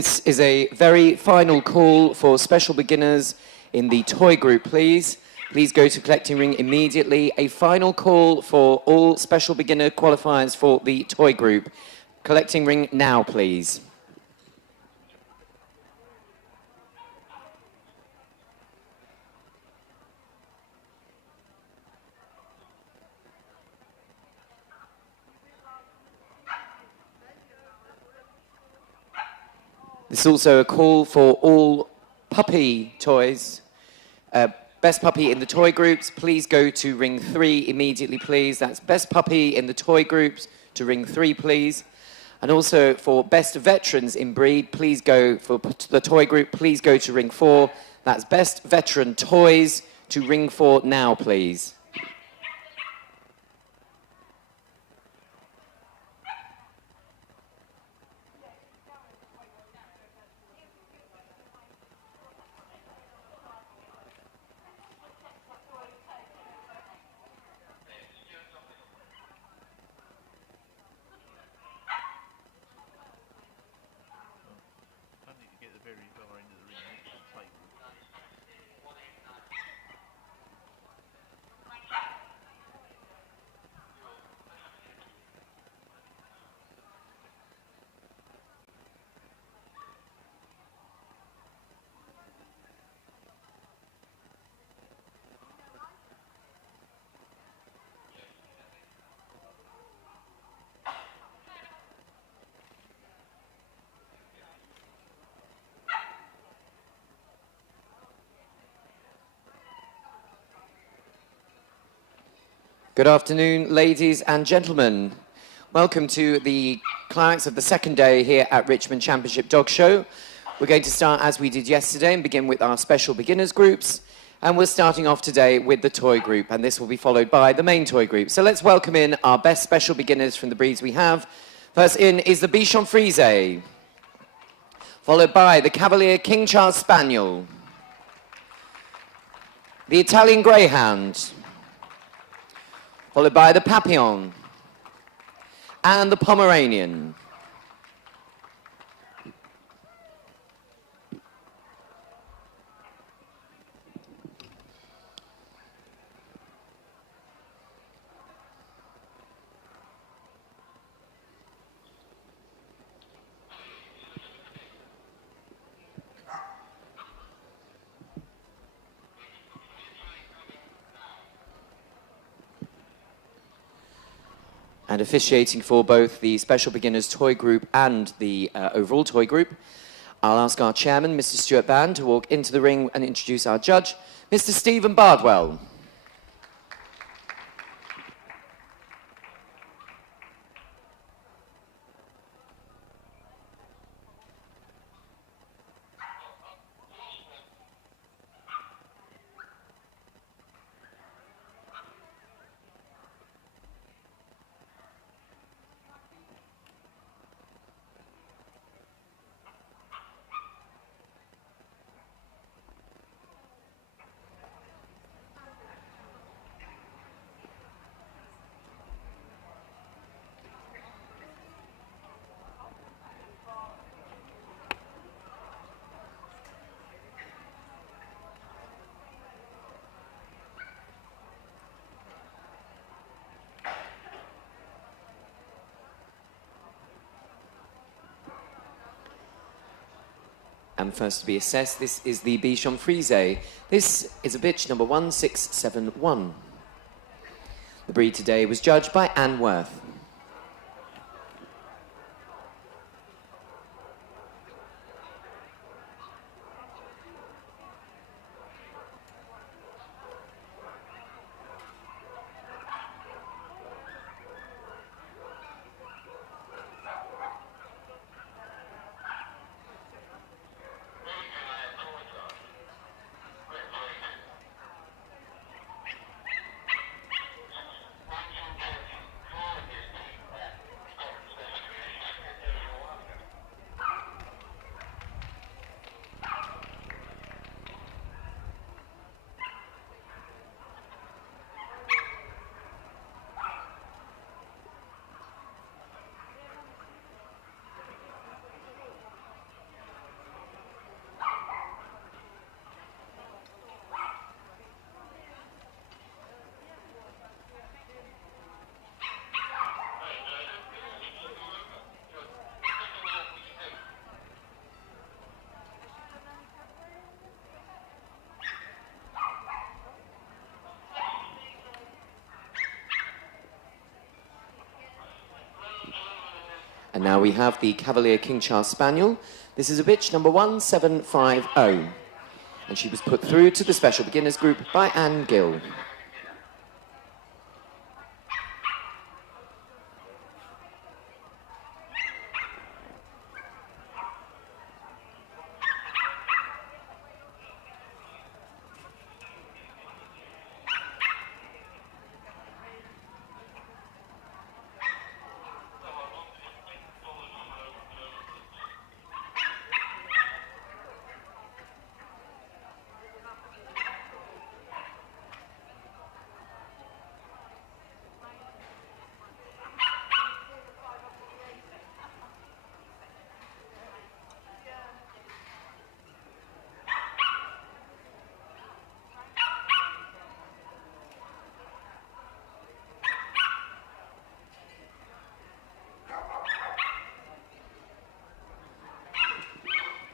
This is a very final call for special beginners in the toy group, please. Please go to collecting ring immediately. A final call for all special beginner qualifiers for the toy group. Collecting ring now, please. This is also a call for all puppy toys. Best puppy in the toy groups, please go to ring 3 immediately, please. That's best puppy in the toy groups to ring 3, please. And also for best veterans in breed, please go for the toy group, please go to ring 4. That's best veteran toys to ring 4 now, please. Good afternoon, ladies and gentlemen. Welcome to the climax of the second day here at Richmond Championship Dog Show. We're going to start as we did yesterday and begin with our special beginners groups. And we're starting off today with the toy group, and this will be followed by the main toy group. So let's welcome in our best special beginners from the breeds we have. First in is the Bichon Frise, followed by the Cavalier King Charles Spaniel, the Italian Greyhound, followed by the Papillon and the Pomeranian. And officiating for both the Special Beginners Toy Group and the overall Toy Group, I'll ask our chairman, Mr. Stuart Band, to walk into the ring and introduce our judge, Mr. Stephen Bardwell. And first to be assessed, this is the Bichon Frise. This is a bitch number 1671. The breed today was judged by Anne Worth. And now we have the Cavalier King Charles Spaniel. This is a bitch number 1750. And she was put through to the special beginners group by Anne Gill.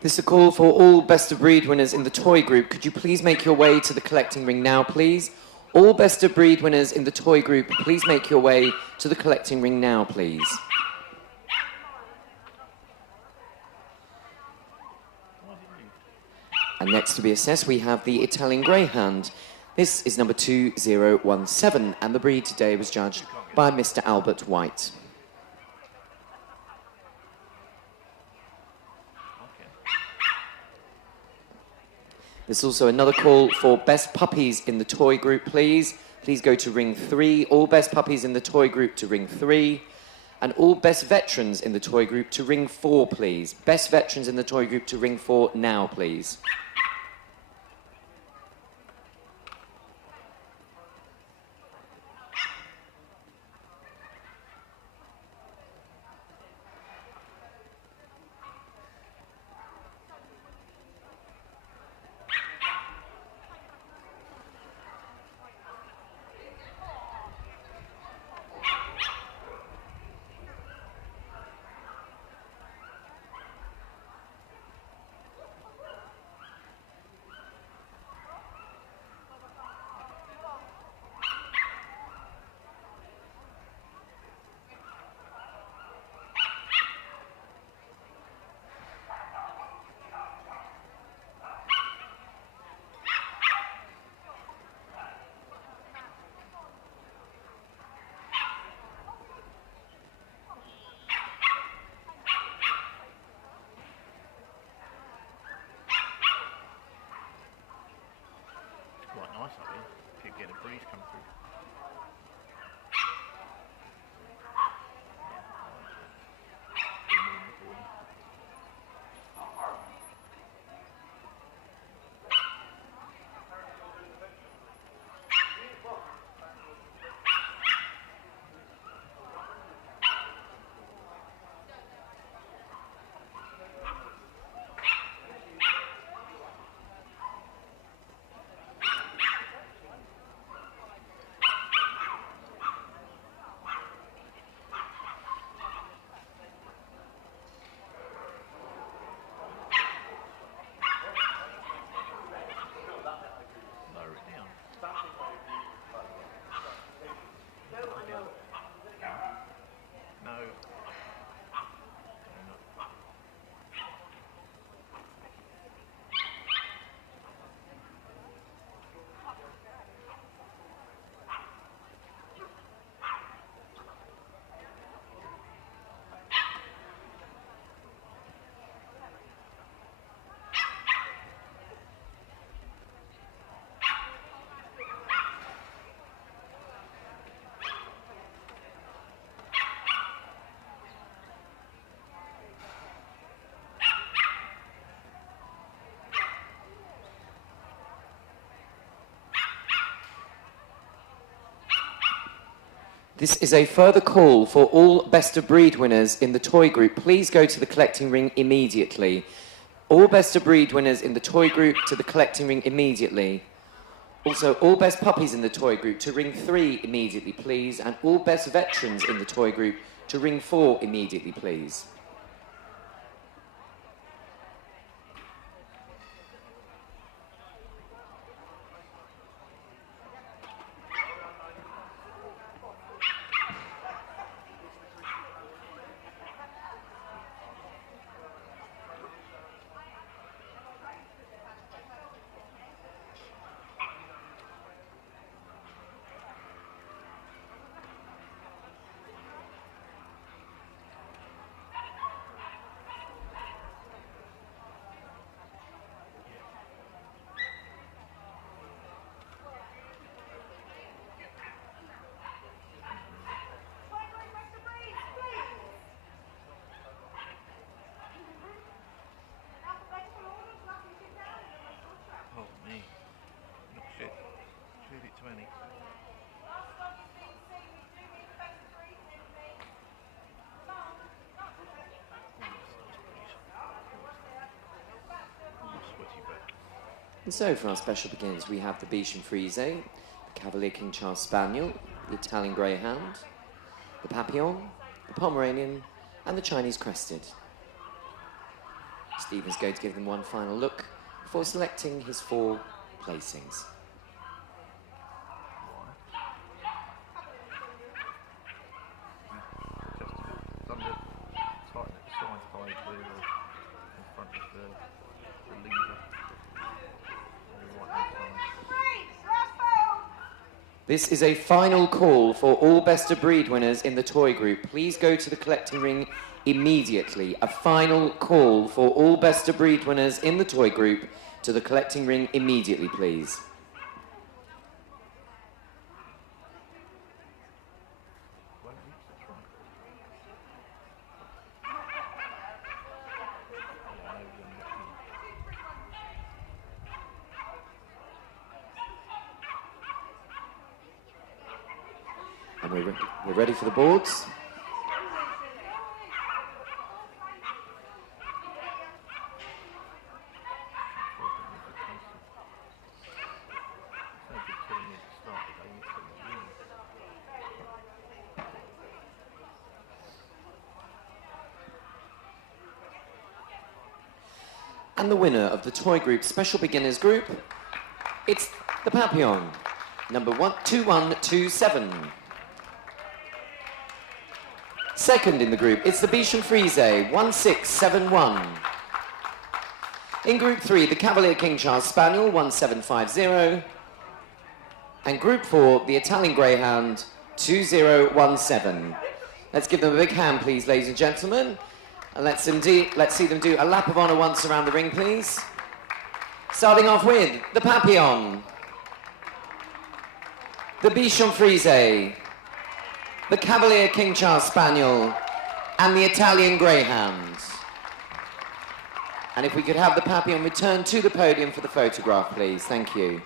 This is a call for all best of breed winners in the toy group. Could you please make your way to the collecting ring now, please? All best of breed winners in the toy group, please make your way to the collecting ring now, please. And next to be assessed, we have the Italian Greyhound. This is number 2017, and the breed today was judged by Mr. Albert White. There's also another call for best puppies in the toy group, please. Please go to ring 3. All best puppies in the toy group to ring 3. And all best veterans in the toy group to ring 4, please. Best veterans in the toy group to ring 4 now, please. Get a breeze come through. This is a further call for all best of breed winners in the toy group. Please go to the collecting ring immediately. All best of breed winners in the toy group to the collecting ring immediately. Also, all best puppies in the toy group to ring 3 immediately, please. And all best veterans in the toy group to ring 4 immediately, please. And so for our special beginners, we have the Bichon Frise, the Cavalier King Charles Spaniel, the Italian Greyhound, the Papillon, the Pomeranian, and the Chinese Crested. Stephen's going to give them one final look before selecting his 4 placings. This is a final call for all best of breed winners in the toy group. Please go to the collecting ring immediately. A final call for all best of breed winners in the toy group to the collecting ring immediately, please. And we're ready for the boards. And the winner of the toy group special beginners group, it's the Papillon, number 2127. Second in the group, it's the Bichon Frise, 1671. In Group 3, the Cavalier King Charles Spaniel, 1750. And Group 4, the Italian Greyhound, 2017. Let's give them a big hand, please, ladies and gentlemen. And let's see them do a lap of honour once around the ring, please. Starting off with the Papillon, the Bichon Frise, the Cavalier King Charles Spaniel, and the Italian Greyhound. And if we could have the Papillon return to the podium for the photograph, please. Thank you.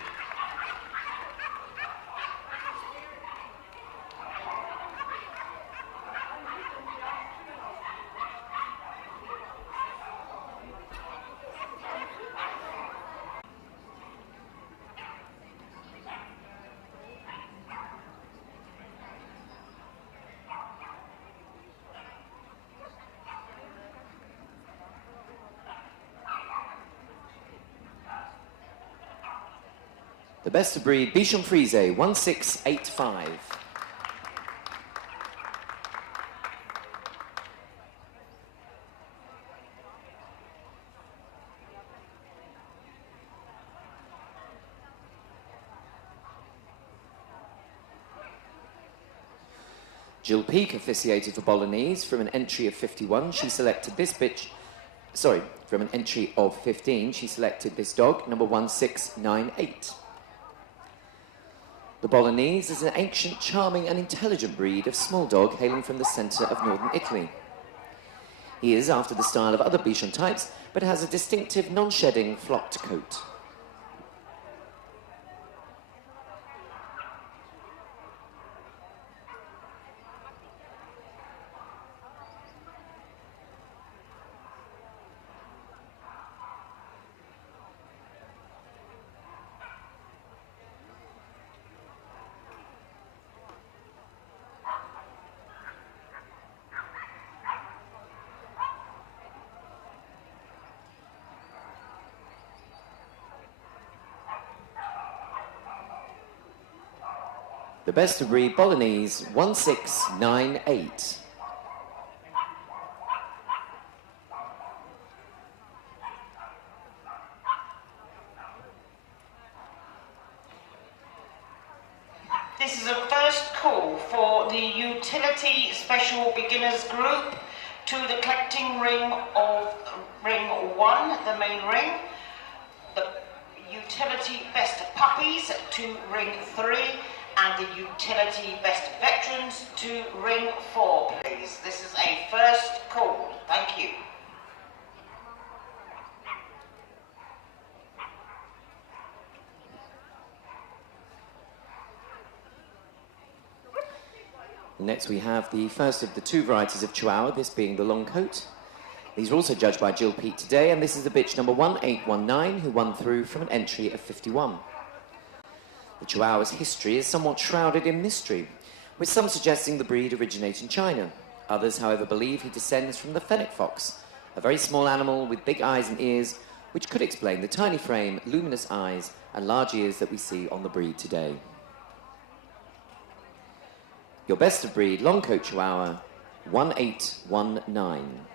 The best of breed, Bichon Frise, 1685. Jill Peake officiated for Bolognese from an entry of 51. She selected this bitch. Sorry, from an entry of 15, she selected this dog, number 1698. The Bolognese is an ancient, charming and intelligent breed of small dog hailing from the centre of northern Italy. He is after the style of other Bichon types, but has a distinctive non-shedding flocked coat. The best of breed Bolognese, 1698. This is a first call for the utility special beginners group to the collecting ring of ring 1, the main ring. The utility best puppies to ring 3. And the utility best veterans to ring 4, please. This is a first call. Thank you. Next we have the first of the 2 varieties of Chihuahua, this being the long coat. These are also judged by Jill Peat today, and this is the bitch number 1819, who won through from an entry of 51. The Chihuahua's history is somewhat shrouded in mystery, with some suggesting the breed originates in China. Others, however, believe he descends from the fennec fox, a very small animal with big eyes and ears, which could explain the tiny frame, luminous eyes, and large ears that we see on the breed today. Your best of breed long coat Chihuahua, 1819.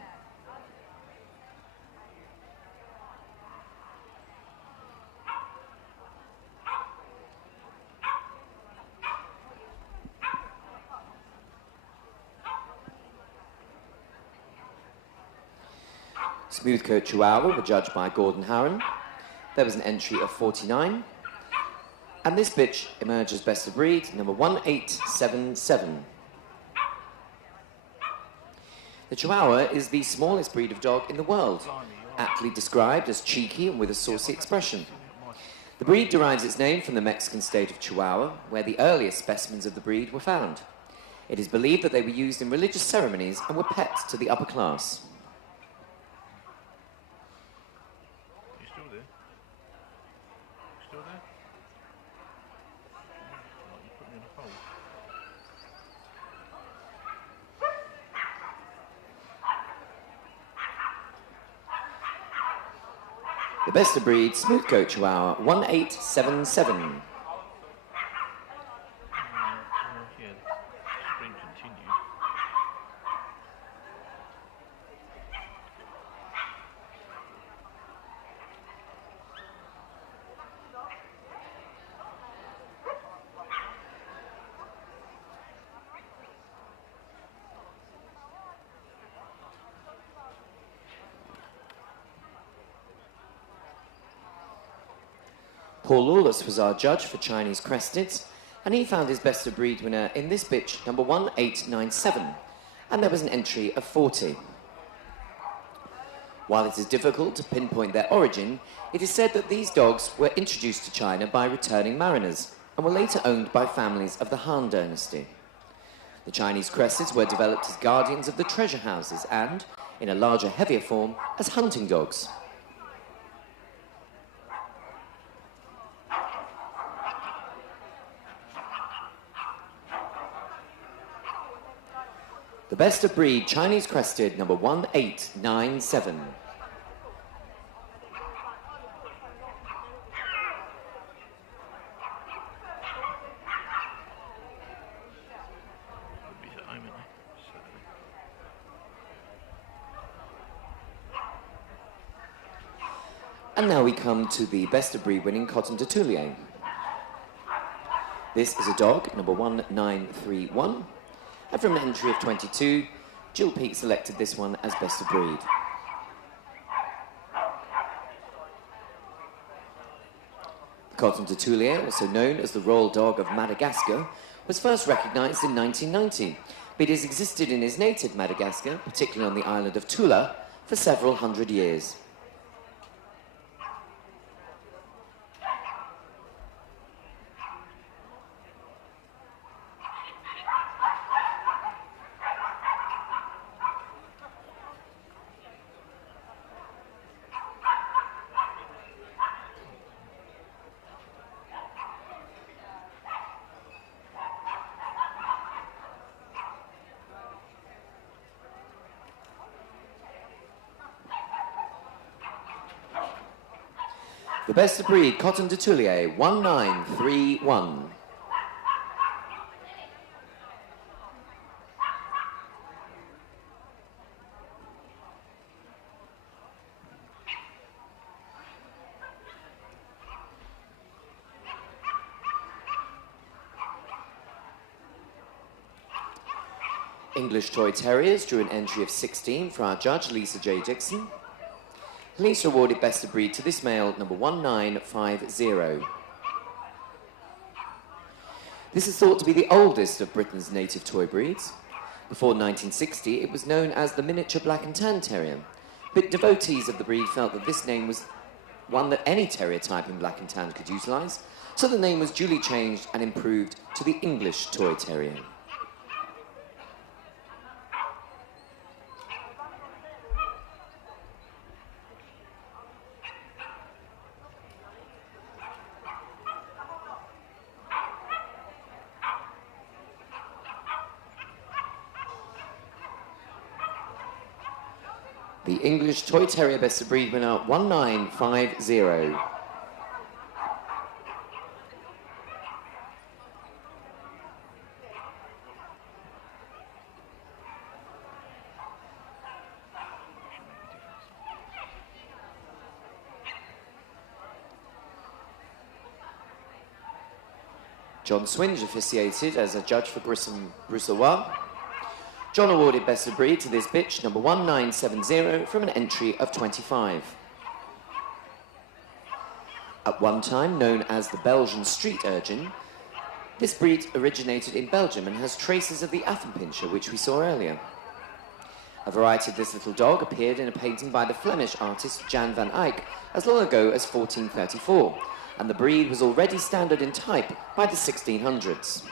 Smooth coat Chihuahua were judged by Gordon Harron. There was an entry of 49. And this bitch emerged as best of breed, number 1877. The Chihuahua is the smallest breed of dog in the world, aptly described as cheeky and with a saucy expression. The breed derives its name from the Mexican state of Chihuahua, where the earliest specimens of the breed were found. It is believed that they were used in religious ceremonies and were pets to the upper class. The best of breed, smooth coat Chihuahua, 1877. Paul Lawless was our judge for Chinese Cresteds, and he found his best of breed winner in this bitch, number 1897, and there was an entry of 40. While it is difficult to pinpoint their origin, it is said that these dogs were introduced to China by returning mariners and were later owned by families of the Han dynasty. The Chinese Cresteds were developed as guardians of the treasure houses and, in a larger, heavier form, as hunting dogs. The best of breed Chinese Crested, number 1897. And now we come to the best of breed winning Cotton de Toulier. This is a dog, number 1931. And from an entry of 22, Jill Peat selected this one as best of breed. The Cotton de Toulier, also known as the Royal Dog of Madagascar, was first recognised in 1990, but it has existed in his native Madagascar, particularly on the island of Tula, for several hundred years. The best of breed, Cotton de Toulier, 1931. English Toy Terriers drew an entry of 16 for our judge, Lisa J. Dixon. Lisa awarded best of breed to this male, number 1950. This is thought to be the oldest of Britain's native toy breeds. Before 1960, it was known as the miniature black and tan terrier, but devotees of the breed felt that this name was one that any terrier type in black and tan could utilise, so the name was duly changed and improved to the English Toy Terrier. The English Toy Terrier Best of Breed winner 1950. John Swinge officiated as a judge for Bruxellois. John awarded Best of Breed to this bitch, number 1970, from an entry of 25. At one time known as the Belgian street urchin, this breed originated in Belgium and has traces of the Affenpinscher, which we saw earlier. A variety of this little dog appeared in a painting by the Flemish artist Jan van Eyck as long ago as 1434, and the breed was already standard in type by the 1600s.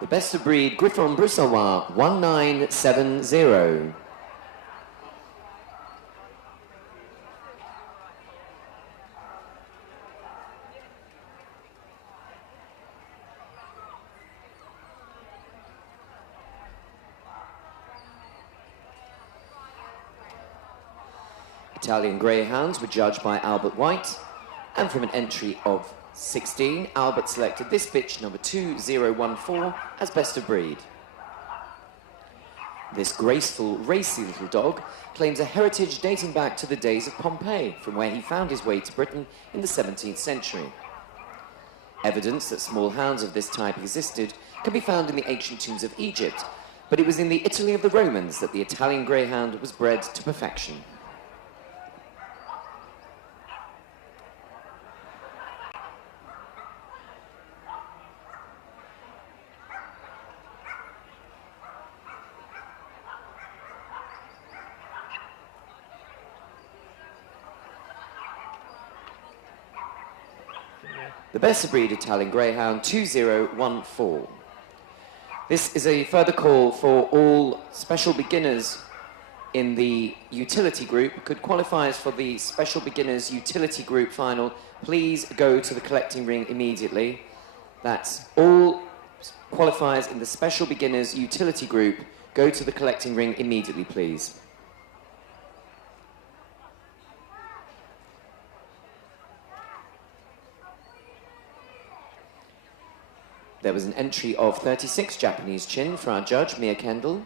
The Best of Breed Griffon Bruxellois 1970. Italian Greyhounds were judged by Albert White, and from an entry of 16, Albert selected this bitch, number 2014, as Best of Breed. This graceful, racy little dog claims a heritage dating back to the days of Pompeii, from where he found his way to Britain in the 17th century. Evidence that small hounds of this type existed can be found in the ancient tombs of Egypt, but it was in the Italy of the Romans that the Italian Greyhound was bred to perfection. The Best of Breed Italian Greyhound 2014. This is a further call for all special beginners in the utility group. Could qualifiers for the special beginners utility group final please go to the collecting ring immediately? That's all qualifiers in the special beginners utility group. Go to the collecting ring immediately, please. There was an entry of 36 Japanese Chin for our judge, Mia Kendall.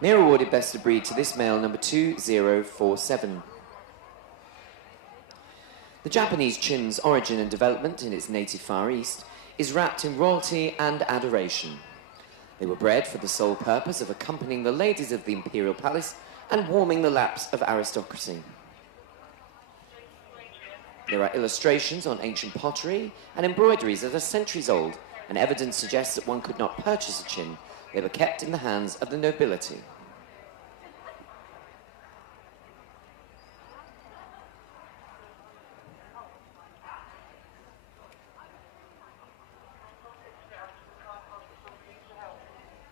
Mia awarded Best of Breed to this male, number 2047. The Japanese Chin's origin and development in its native Far East is wrapped in royalty and adoration. They were bred for the sole purpose of accompanying the ladies of the imperial palace and warming the laps of aristocracy. There are illustrations on ancient pottery and embroideries that are centuries old, and evidence suggests that one could not purchase a Chin. They were kept in the hands of the nobility.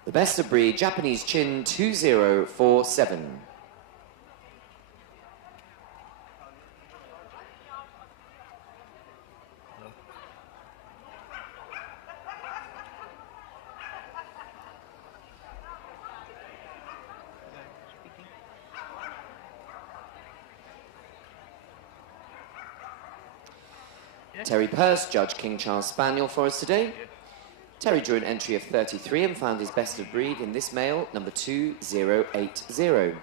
The Best of Breed Japanese Chin 2047. Terry Peirce judged King Charles Spaniel for us today. Terry drew an entry of 33 and found his Best of Breed in this male, number 2080.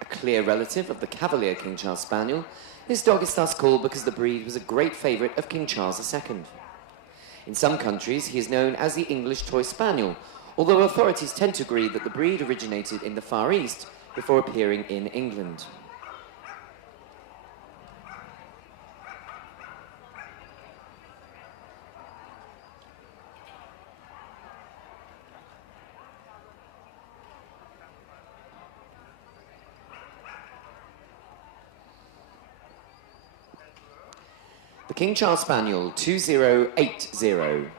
A clear relative of the Cavalier King Charles Spaniel, this dog is thus called because the breed was a great favourite of King Charles II. In some countries, he is known as the English Toy Spaniel, although authorities tend to agree that the breed originated in the Far East before appearing in England. The King Charles Spaniel 2080.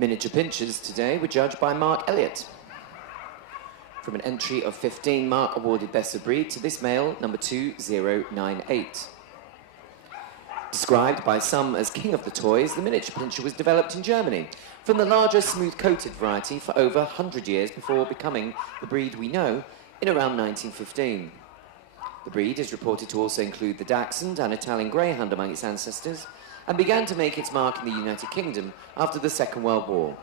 Miniature pinchers today were judged by Mark Elliott. From an entry of 15, Mark awarded Best of Breed to this male, number 2098. Described by some as king of the toys, the miniature pincher was developed in Germany from the larger smooth-coated variety for over 100 years before becoming the breed we know in around 1915. The breed is reported to also include the Dachshund and Italian Greyhound among its ancestors, and began to make its mark in the United Kingdom after the Second World War.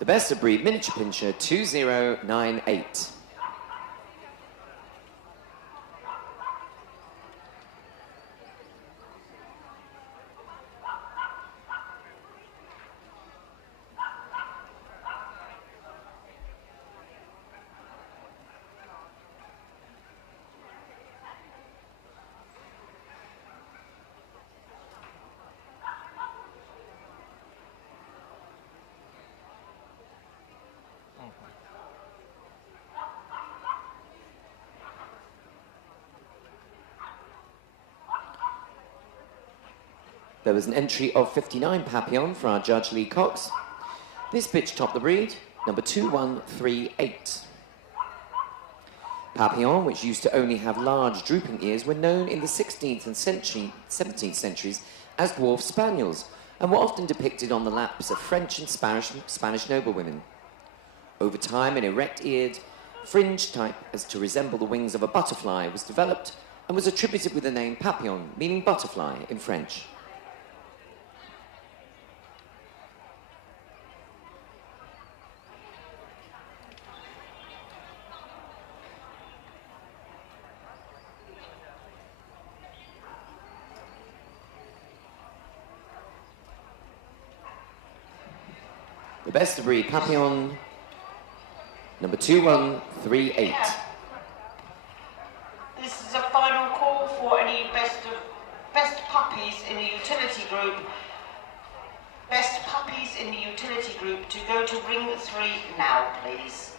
The Best of Breed Miniature Pinscher 2098. There was an entry of 59 Papillon for our judge Lee Cox. This bitch topped the breed, number 2138. Papillon, which used to only have large drooping ears, were known in the 16th and 17th centuries as dwarf spaniels and were often depicted on the laps of French and Spanish noblewomen. Over time, an erect-eared, fringe type as to resemble the wings of a butterfly was developed and was attributed with the name Papillon, meaning butterfly in French. The Best of Breed Papillon, number 2138. This is a final call for any best puppies in the utility group. Best puppies in the utility group to go to ring 3 now, please.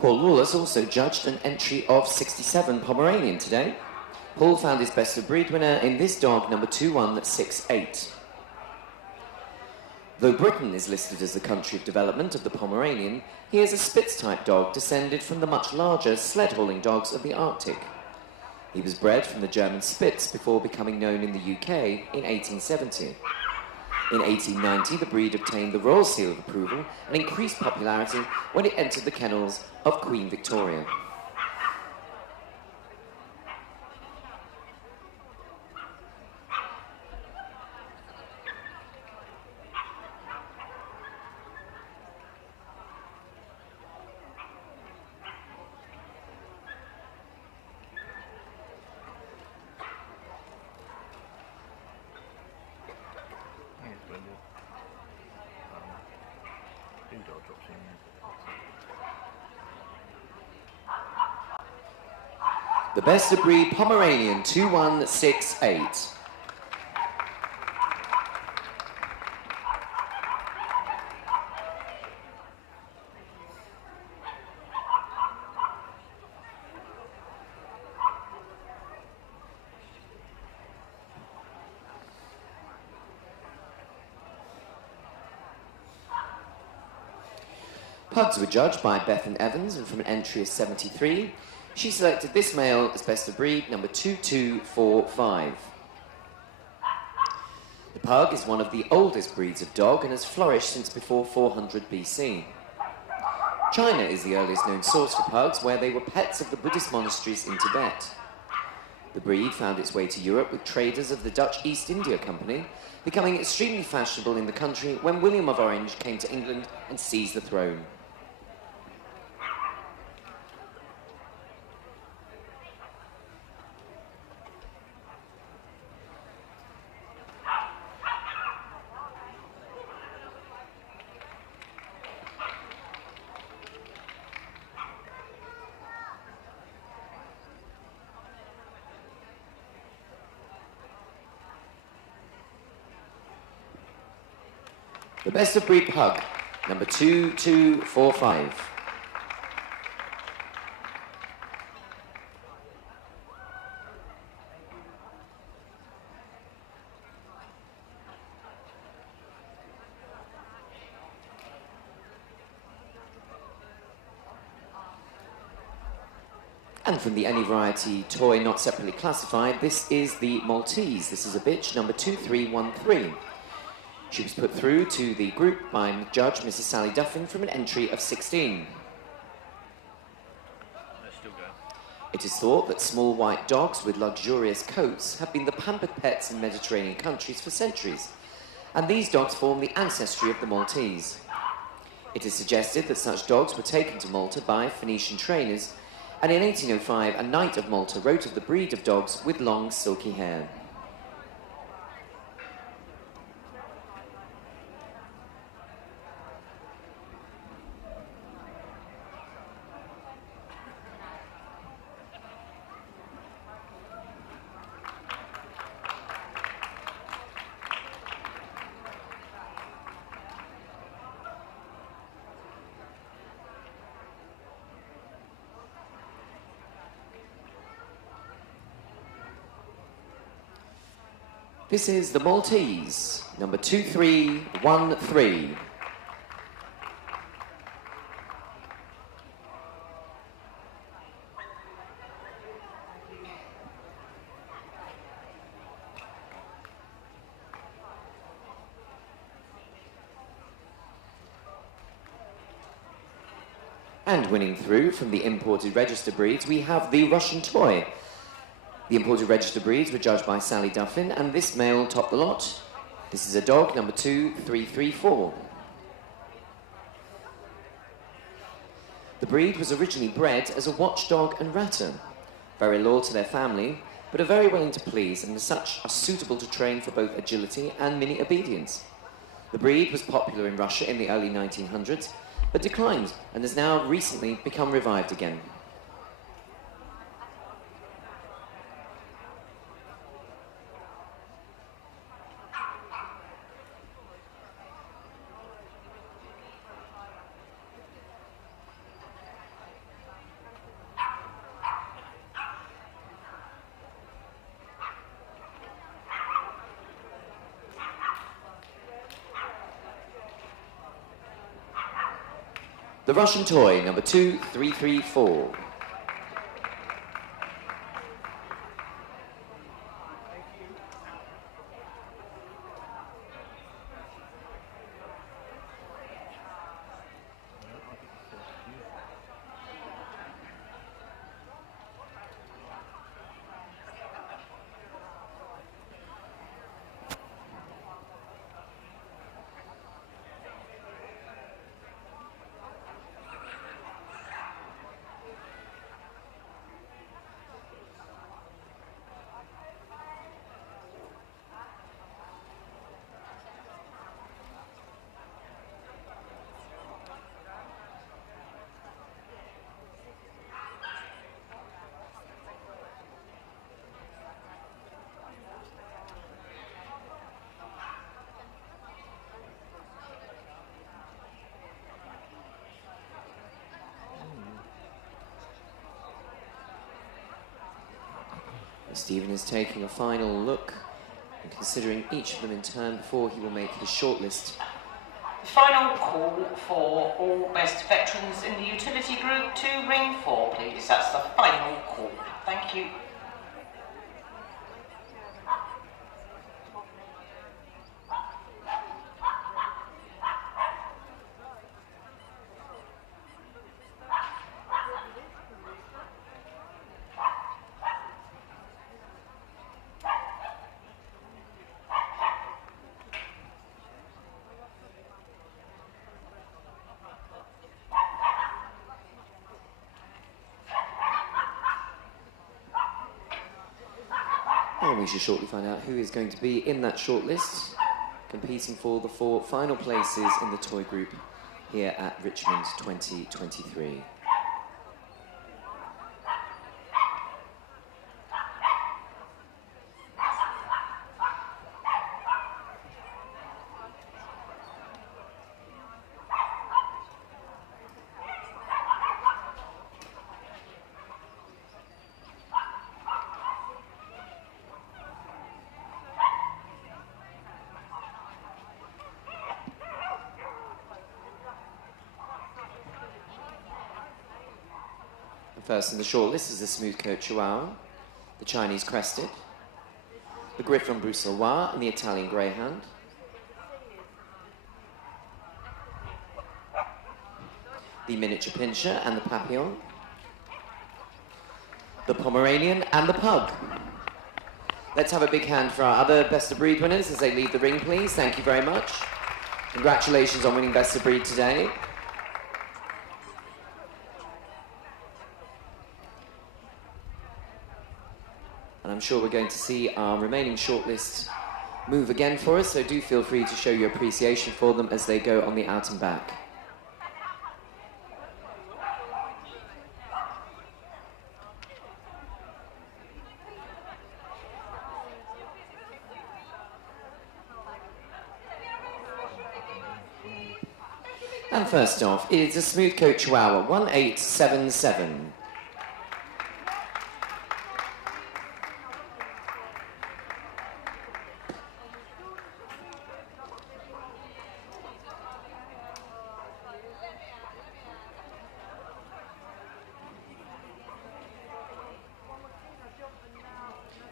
Paul Wallace also judged an entry of 67 Pomeranian today. Paul found his Best of Breed winner in this dog, number 2168. Though Britain is listed as the country of development of the Pomeranian, he is a Spitz-type dog descended from the much larger sled-hauling dogs of the Arctic. He was bred from the German Spitz before becoming known in the UK in 1870. In 1890, the breed obtained the Royal Seal of Approval and increased popularity when it entered the kennels of Queen Victoria. The Best of Breed Pomeranian 2168. Pugs were judged by Bethan Evans, and from an entry of 73, she selected this male as Best of Breed, number 2245. The pug is one of the oldest breeds of dog and has flourished since before 400 BC. China is the earliest known source for pugs, where they were pets of the Buddhist monasteries in Tibet. The breed found its way to Europe with traders of the Dutch East India Company, becoming extremely fashionable in the country when William of Orange came to England and seized the throne. The best of breed pug, number 2245. And from the Any Variety toy not separately classified, this is the Maltese. This is a bitch, number 2313. She was put through to the group by Judge Mrs. Sally Duffin from an entry of 16. It is thought that small white dogs with luxurious coats have been the pampered pets in Mediterranean countries for centuries, and these dogs form the ancestry of the Maltese. It is suggested that such dogs were taken to Malta by Phoenician trainers, and in 1805 a knight of Malta wrote of the breed of dogs with long silky hair. This is the Maltese, number 2313. And winning through from the imported register breeds, we have the Russian toy. The imported register breeds were judged by Sally Duffin, and this male topped the lot. This is a dog, number 2334. The breed was originally bred as a watchdog and ratter, very loyal to their family, but are very willing to please, and as such are suitable to train for both agility and mini obedience. The breed was popular in Russia in the early 1900s, but declined and has now recently become revived again. The Russian toy, number 2334. Stephen is taking a final look and considering each of them in turn before he will make his shortlist. Final call for all best veterans in the utility group to ring 4, please. That's the final call. Thank you. And we shall shortly find out who is going to be in that shortlist, competing for the 4 final places in the toy group here at Richmond 2023. First in the shortlist is the smooth-coat Chihuahua, the Chinese Crested, the Griffon Bruxellois and the Italian Greyhound, the Miniature Pinscher and the Papillon, the Pomeranian and the Pug. Let's have a big hand for our other Best of Breed winners as they leave the ring, please. Thank you very much. Congratulations on winning Best of Breed today. And I'm sure we're going to see our remaining shortlist move again for us, so do feel free to show your appreciation for them as they go on the out and back. And first off is a smooth-coat Chihuahua, 1877.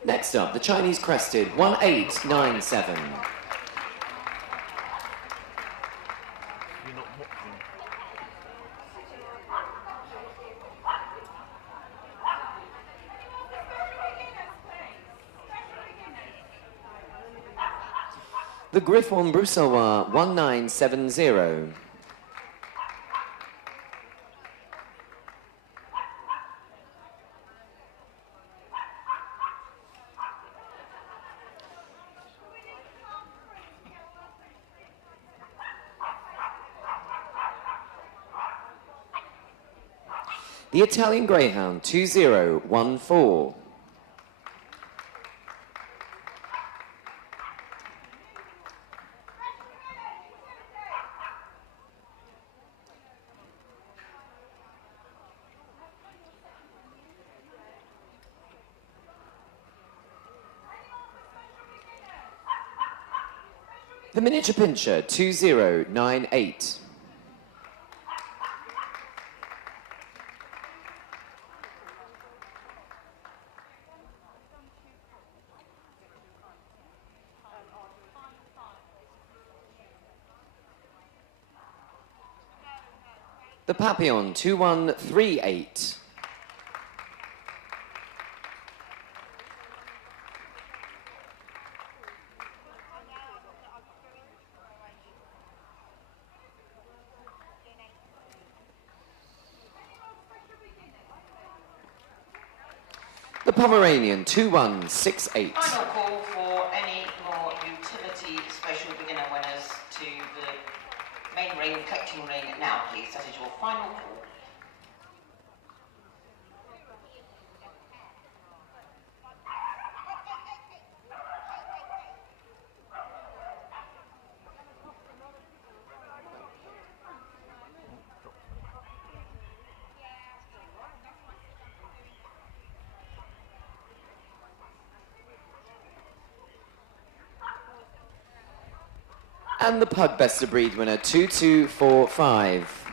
Next up, the Chinese Crested, 1897. The Griffon Bruxellois, 1970. The Italian Greyhound, 2014. The Miniature Pinscher, 2098. The Papillon, 2138. The Pomeranian, 2168. Final call for any more utility special beginner winners to the main ring, collecting ring now, please. That is your final call. And the Pug Best of Breed winner, 2245.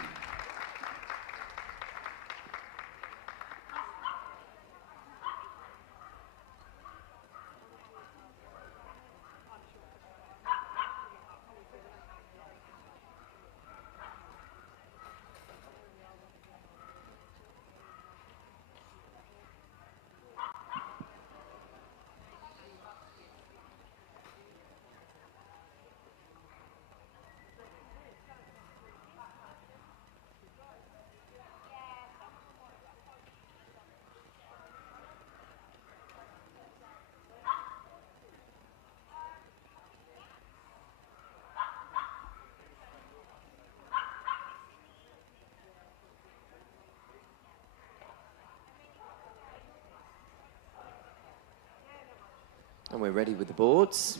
And we're ready with the boards.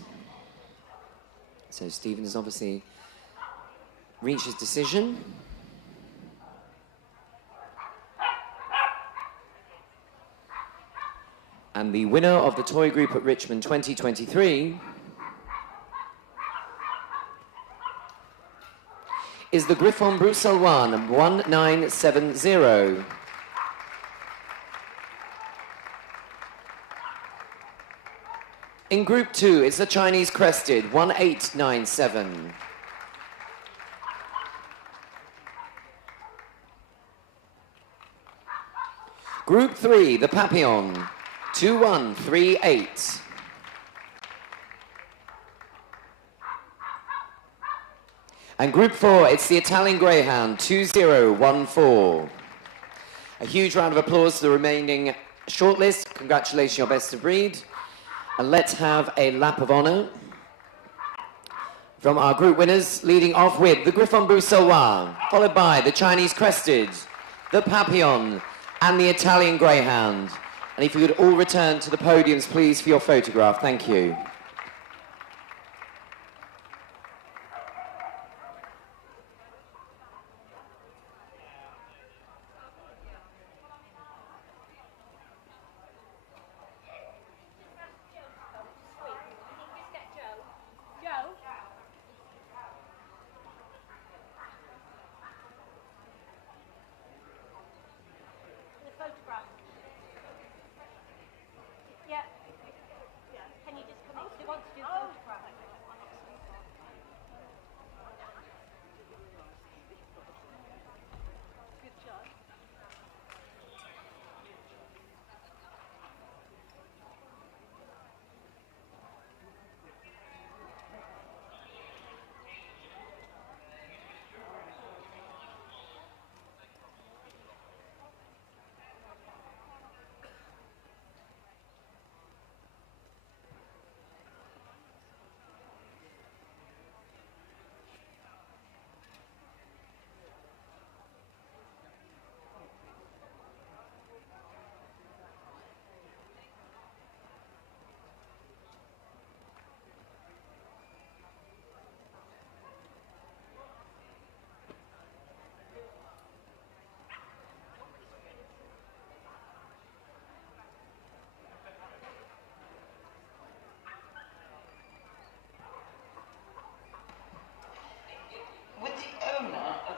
So Stephen has obviously reached his decision. And the winner of the Toy Group at Richmond 2023 is the Griffon Bruxellois, 1970. In Group 2, it's the Chinese Crested, 1897. Group 3, the Papillon, 2138. And Group 4, it's the Italian Greyhound, 2014. A huge round of applause to the remaining shortlist. Congratulations, your best of breed. And let's have a lap of honour from our group winners, leading off with the Griffon Bruxellois, followed by the Chinese Crested, the Papillon, and the Italian Greyhound. And if you could all return to the podiums, please, for your photograph. Thank you.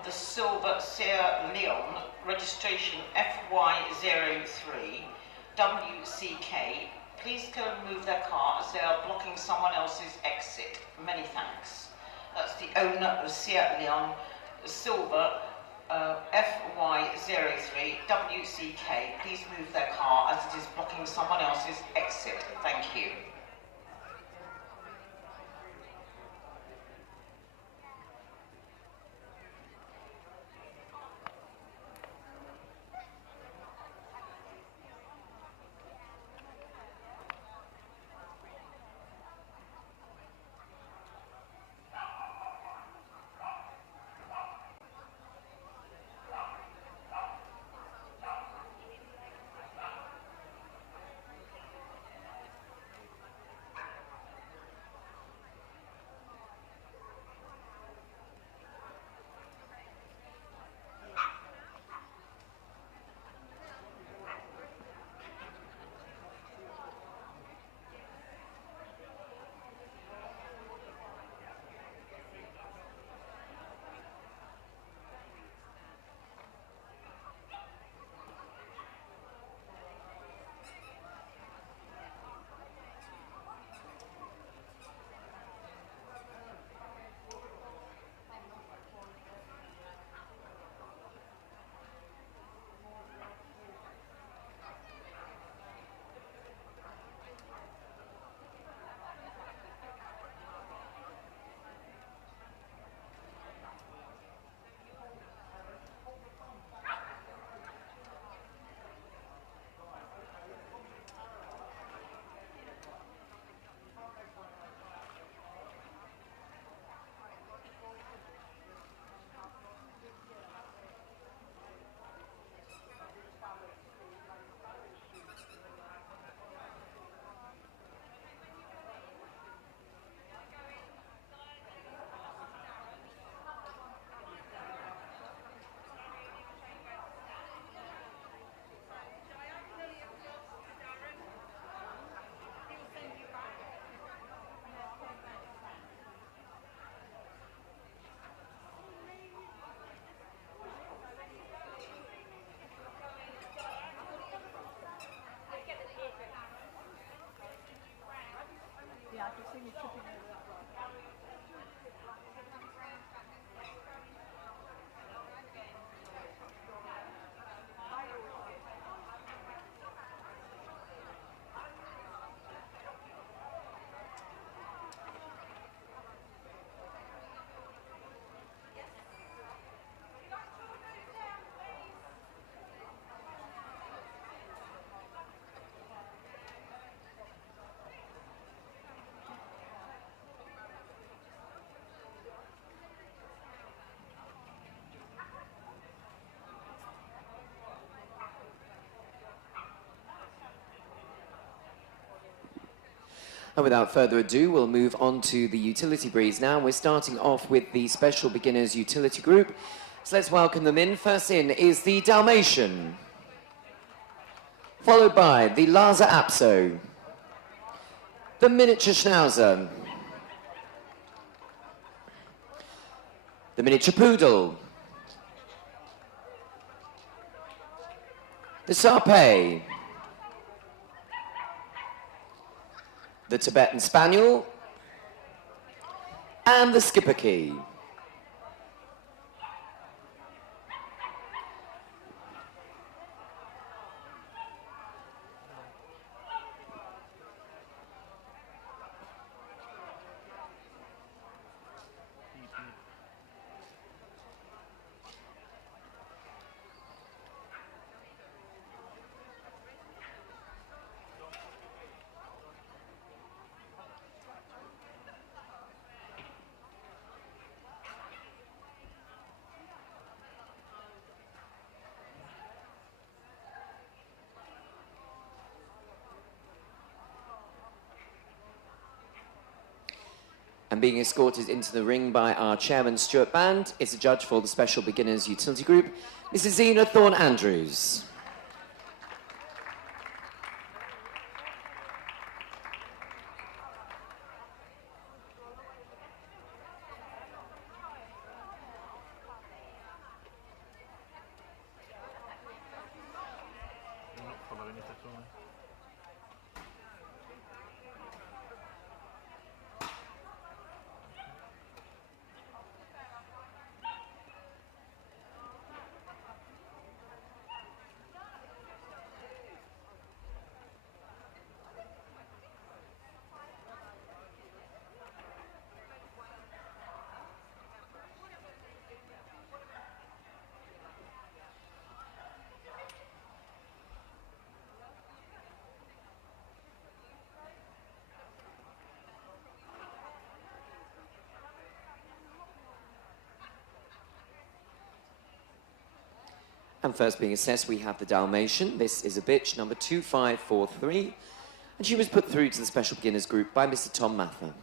The Silver Sierra Leone, registration FY03 WCK, please go and move their car as they are blocking someone else's exit. Many thanks. That's the owner of Sierra Leone, Silver FY03 WCK. Please move their car as it is blocking someone else's exit. Thank you. And without further ado, we'll move on to the utility breeds now. We're starting off with the Special Beginners Utility Group. So let's welcome them in. First in is the Dalmatian, followed by the Lhasa Apso, the Miniature Schnauzer, the Miniature Poodle, the Sarpei, the Tibetan Spaniel, and the Schipperke. And being escorted into the ring by our chairman, Stuart Band, is the judge for the Special Beginners Utility Group, Mrs. Zena Thorne-Andrews. And first being assessed, we have the Dalmatian. This is a bitch, number 2543. And she was put through to the Special Beginners Group by Mr. Tom Mather.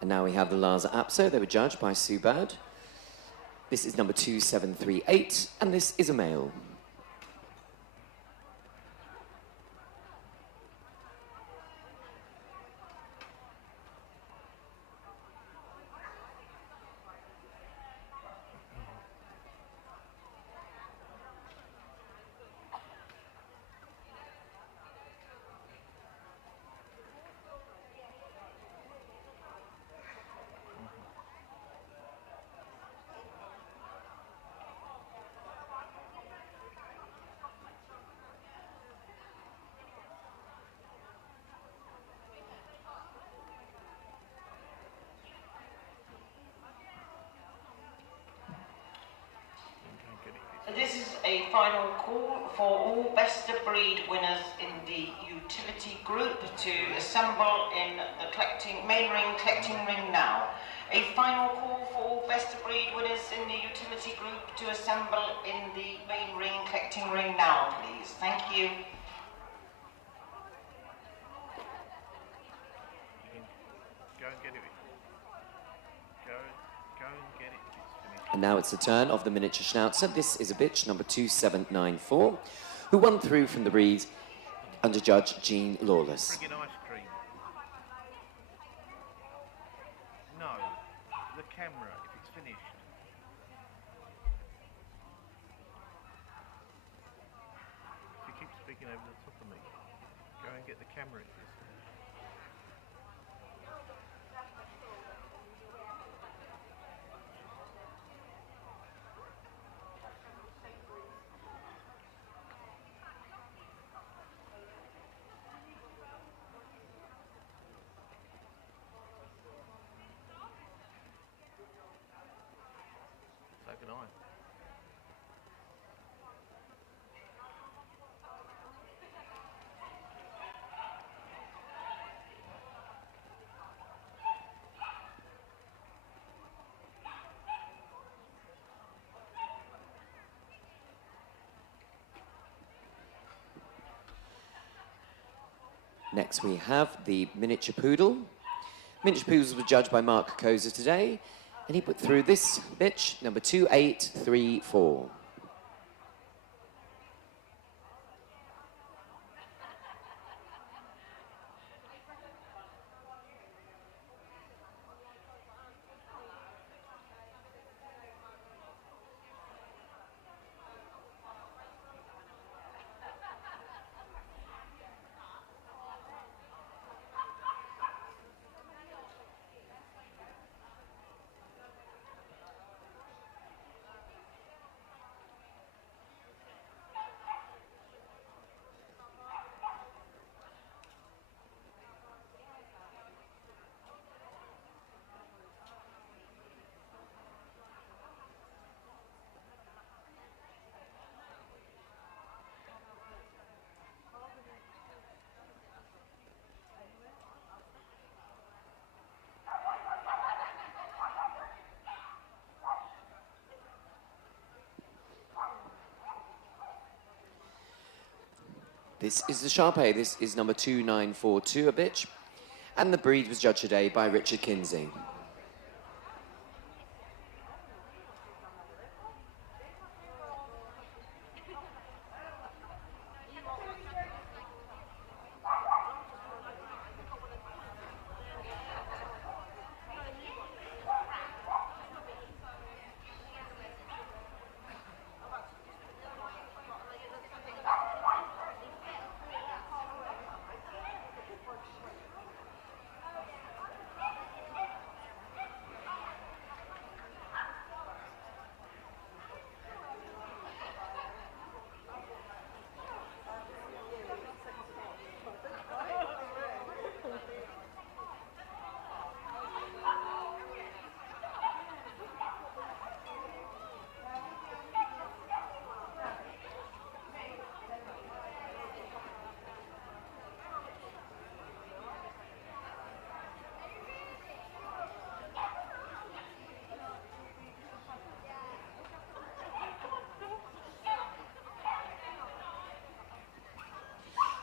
And now we have the Lhasa Apso. They were judged by Subad. This is number 2738, and this is a male. this is a final call for all best of breed winners in the utility group to assemble in the main ring collecting ring now. A final call for all best of breed winners in the utility group to assemble in the main ring collecting ring now, please. Thank you. Go and get it. Go and get it. And now it's the turn of the miniature schnauzer. This is a bitch, number 2794, who won through from the breed under Judge Jean Lawless. Friggin' ice cream. No, the camera, if it's finished. If you keep speaking over the top of me, go and get the camera if it's finished. So can I. Next we have the miniature poodle. Miniature poodles were judged by Mark Koza today, and he put through this bitch, number 2834. This is the Sharpei. This is number 2942, a bitch. And the breed was judged today by Richard Kinsey.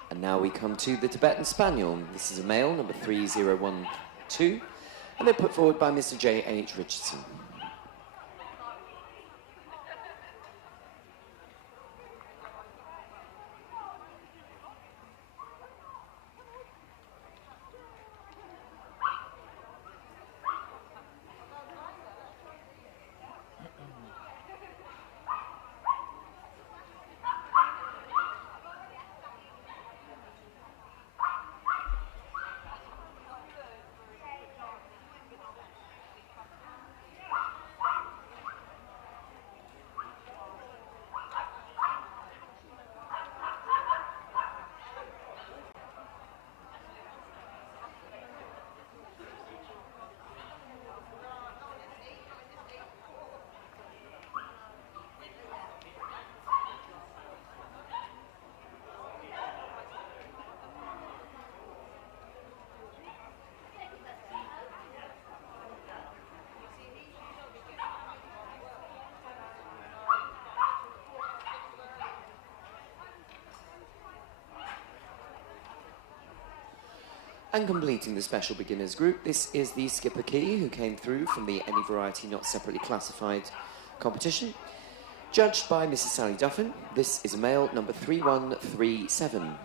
And now we come to the Tibetan Spaniel. This is a male, number 3012, and they're put forward by Mr. J.H. Richardson. And completing the special beginners group, this is the skipper key who came through from the Any Variety Not Separately Classified competition. Judged by Mrs. Sally Duffin, this is male number 3137.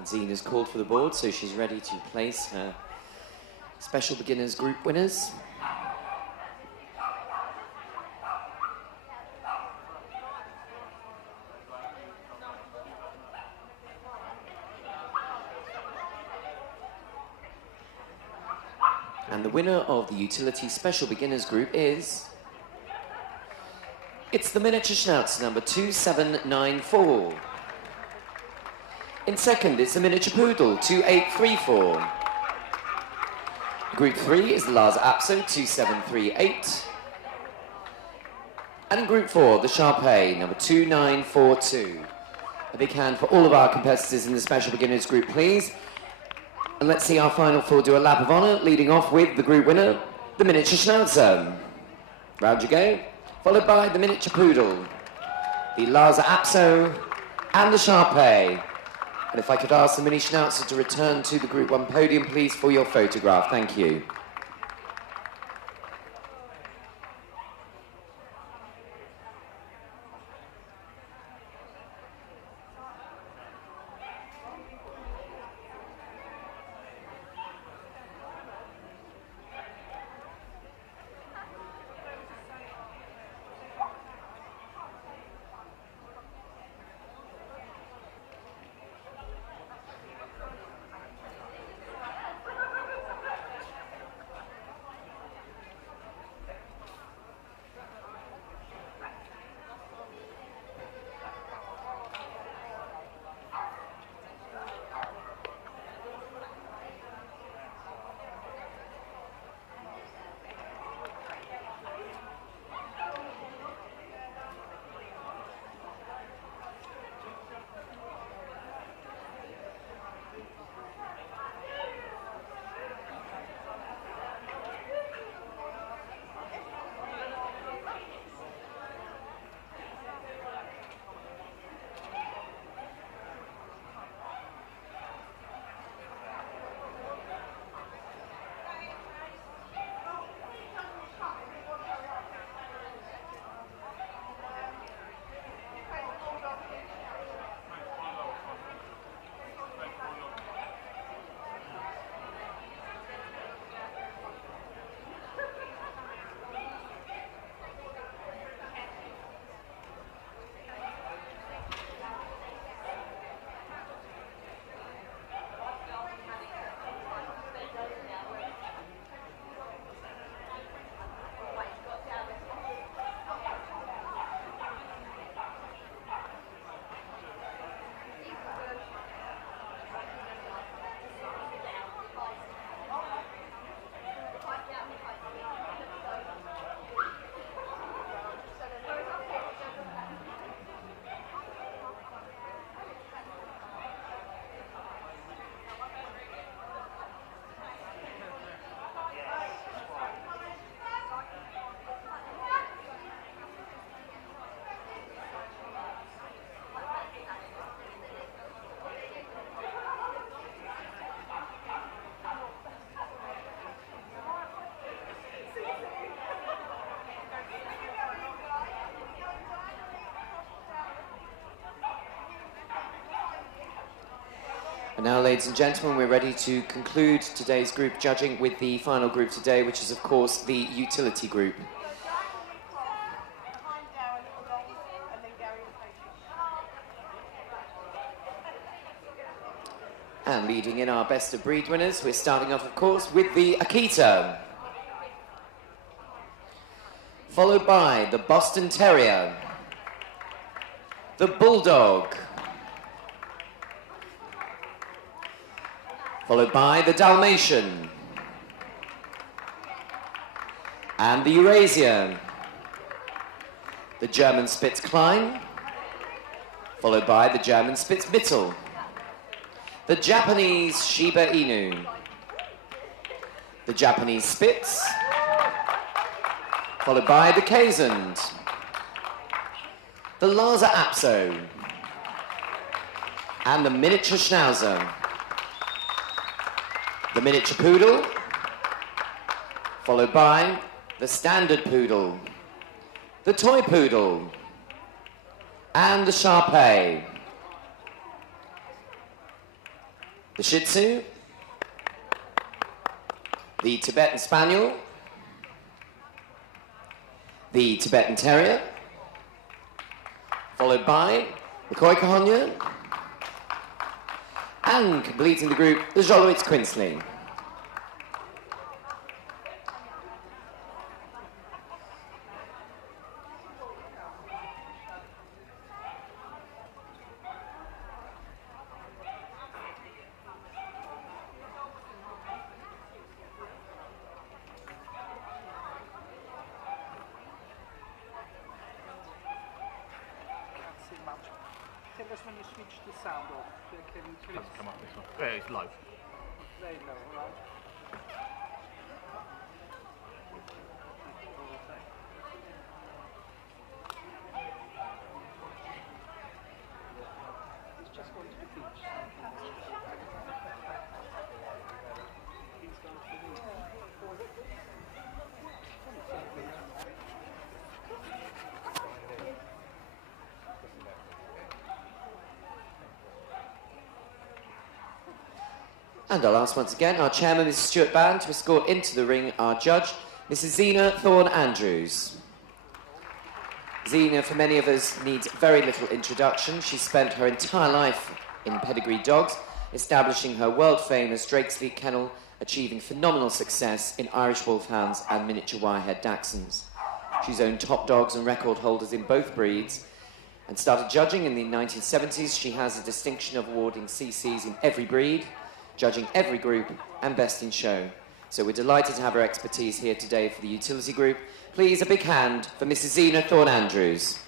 And Zena's called for the board, so she's ready to place her special beginners group winners. And the winner of the utility special beginners group is... It's the miniature schnauzer number 2794. In second, it's the miniature poodle, 2834. Group 3 is the Lhasa Apso, 2738. And in Group 4, the Shar-Pei, number 2942. A big hand for all of our competitors in the Special Beginners Group, please. And let's see our final four do a lap of honour, leading off with the group winner, the miniature Schnauzer. Round you go, followed by the miniature poodle, the Lhasa Apso, and the Shar-Pei. And if I could ask the mini Schnauzer to return to the Group 1 podium, please, for your photograph. Thank you. And now, ladies and gentlemen, we're ready to conclude today's group judging with the final group today, which is, of course, the utility group. And leading in our best of breed winners, we're starting off, of course, with the Akita, followed by the Boston Terrier, the Bulldog, followed by the Dalmatian, and the Eurasian, the German Spitz Klein, followed by the German Spitz Mittel, the Japanese Shiba Inu, the Japanese Spitz, followed by the Kazand, the Lhasa Apso, and the miniature Schnauzer, the miniature Poodle, followed by the standard Poodle, the toy Poodle, and the Shar-Pei, the Shih Tzu, the Tibetan Spaniel, the Tibetan Terrier, followed by the Khoi Kohonia, and completing the group, the Xolowitz Quinsley. Tell us when you switch the sound off. Can you switch? Come up this one. Yeah, it's low. Very low, all right? He's just going to the beach. He's going to the beach. And I'll ask once again our chairman, Mrs. Stuart Band, to escort into the ring our judge, Mrs. Zena Thorne-Andrews. Zena, for many of us, needs very little introduction. She spent her entire life in pedigree dogs, establishing her world-famous Drakesleigh kennel, achieving phenomenal success in Irish Wolfhounds and miniature Wirehead Dachshunds. She's owned top dogs and record holders in both breeds, and started judging in the 1970s. She has the distinction of awarding CCs in every breed, judging every group, and best in show. So we're delighted to have her expertise here today for the utility group. Please, a big hand for Mrs. Zena Thorne-Andrews.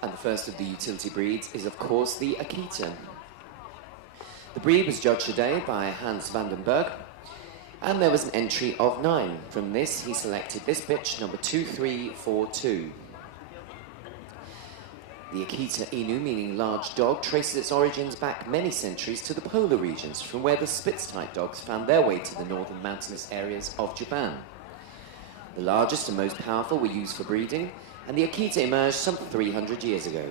And the first of the utility breeds is, of course, the Akita. The breed was judged today by Hans Vandenberg, and there was an entry of 9. From this, he selected this bitch, number 2342. The Akita Inu, meaning large dog, traces its origins back many centuries to the polar regions, from where the Spitz-type dogs found their way to the northern mountainous areas of Japan. The largest and most powerful were used for breeding, and the Akita emerged some 300 years ago.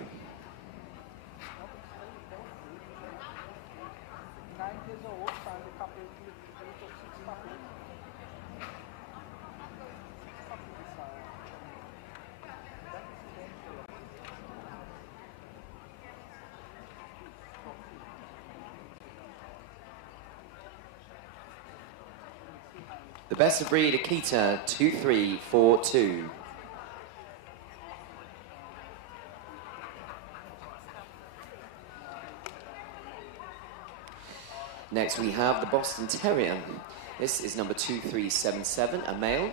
The best of breed Akita 2342. Next we have the Boston Terrier. This is number 2377, a male.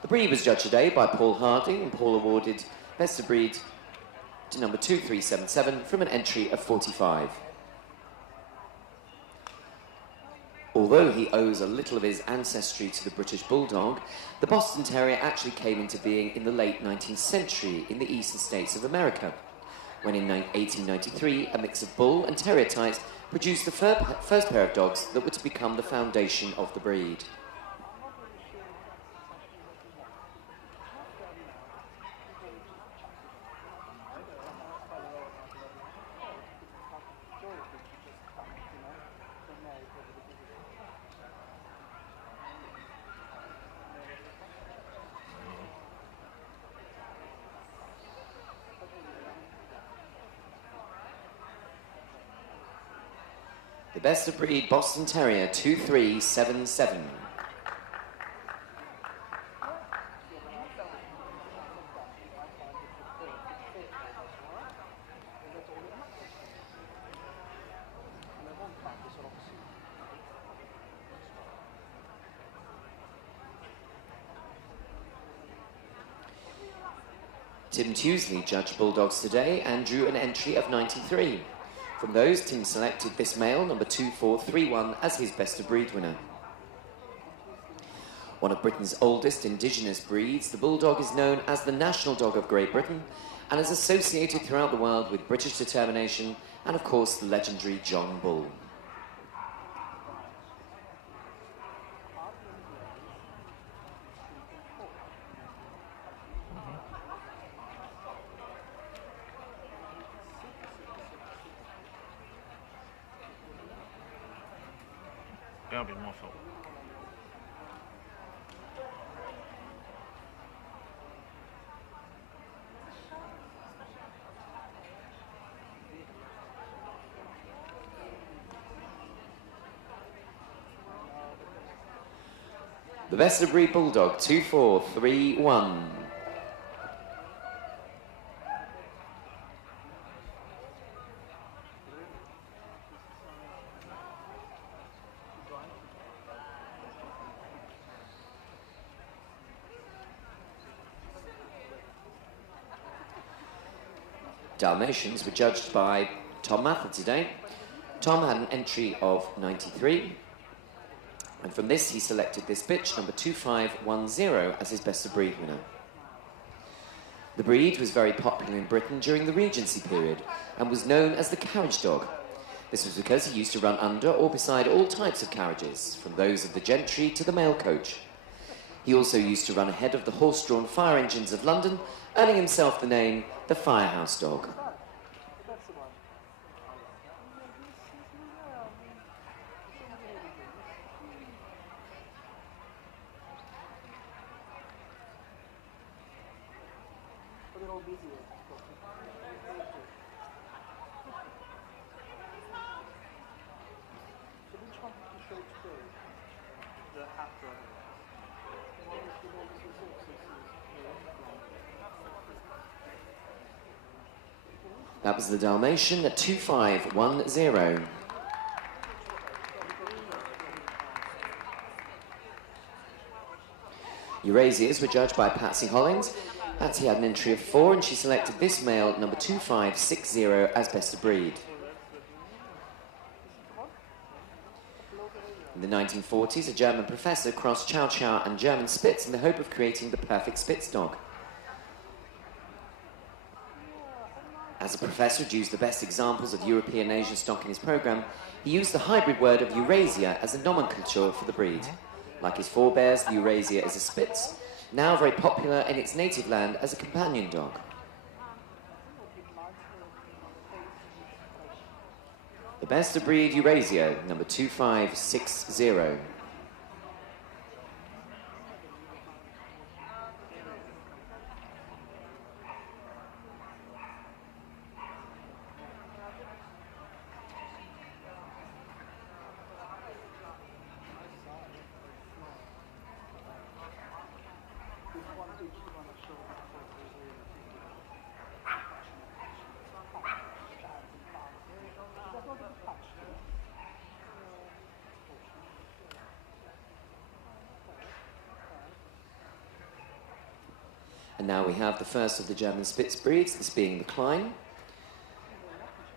The breed was judged today by Paul Harding, and Paul awarded best of breed to number 2377 from an entry of 45. Although he owes a little of his ancestry to the British Bulldog, the Boston Terrier actually came into being in the late 19th century in the eastern states of America, when in 1893 a mix of bull and terrier types produced the first pair of dogs that were to become the foundation of the breed. The best of breed Boston Terrier 2377. Tim Tuesley judged Bulldogs today and drew an entry of 93. From those, Tim selected this male, number 2431, as his best of breed winner. One of Britain's oldest indigenous breeds, the Bulldog is known as the national dog of Great Britain and is associated throughout the world with British determination and, of course, the legendary John Bull. That'll be my fault. The best of breed Bulldog 2431. Dalmatians were judged by Tom Mather today. Tom had an entry of 93, and from this he selected this bitch, number 2510, as his best of breed winner. The breed was very popular in Britain during the Regency period and was known as the carriage dog. This was because he used to run under or beside all types of carriages, from those of the gentry to the mail coach. He also used to run ahead of the horse-drawn fire engines of London, earning himself the name the Firehouse Dog. That was the Dalmatian at 2510. Eurasias were judged by Patsy Hollings. Patsy had an entry of 4 and she selected this male, number 2560, as best of breed. In the 1940s, a German professor crossed Chow Chow and German Spitz in the hope of creating the perfect Spitz dog. As a professor who used the best examples of European Asian stock in his program, he used the hybrid word of Eurasia as a nomenclature for the breed. Like his forebears, the Eurasia is a Spitz, now very popular in its native land as a companion dog. The best of breed Eurasia, number 2560. And now we have the first of the German Spitz breeds, this being the Klein.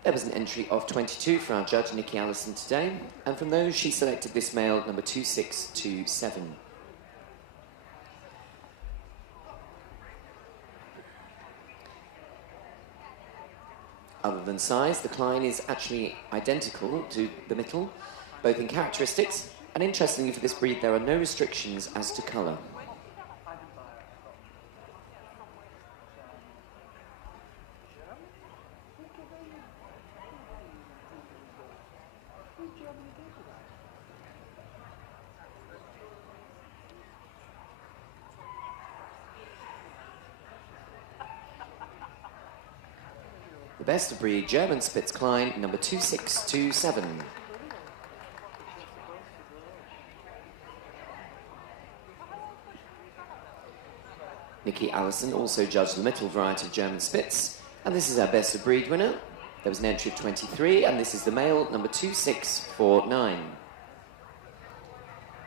There was an entry of 22 for our judge, Nikki Allison, today, and from those she selected this male, number 2627. Other than size, the Klein is actually identical to the Mittel, both in characteristics, and interestingly for this breed there are no restrictions as to colour. The best of breed German Spitz Klein, number 2627. Nikki Allison also judged the Mittel variety of German Spitz, and this is our best of breed winner. There was an entry of 23, and this is the male, number 2649.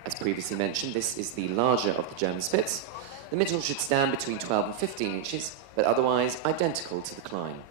As previously mentioned, this is the larger of the German Spitz. The Mittel should stand between 12 and 15 inches, but otherwise identical to the Klein.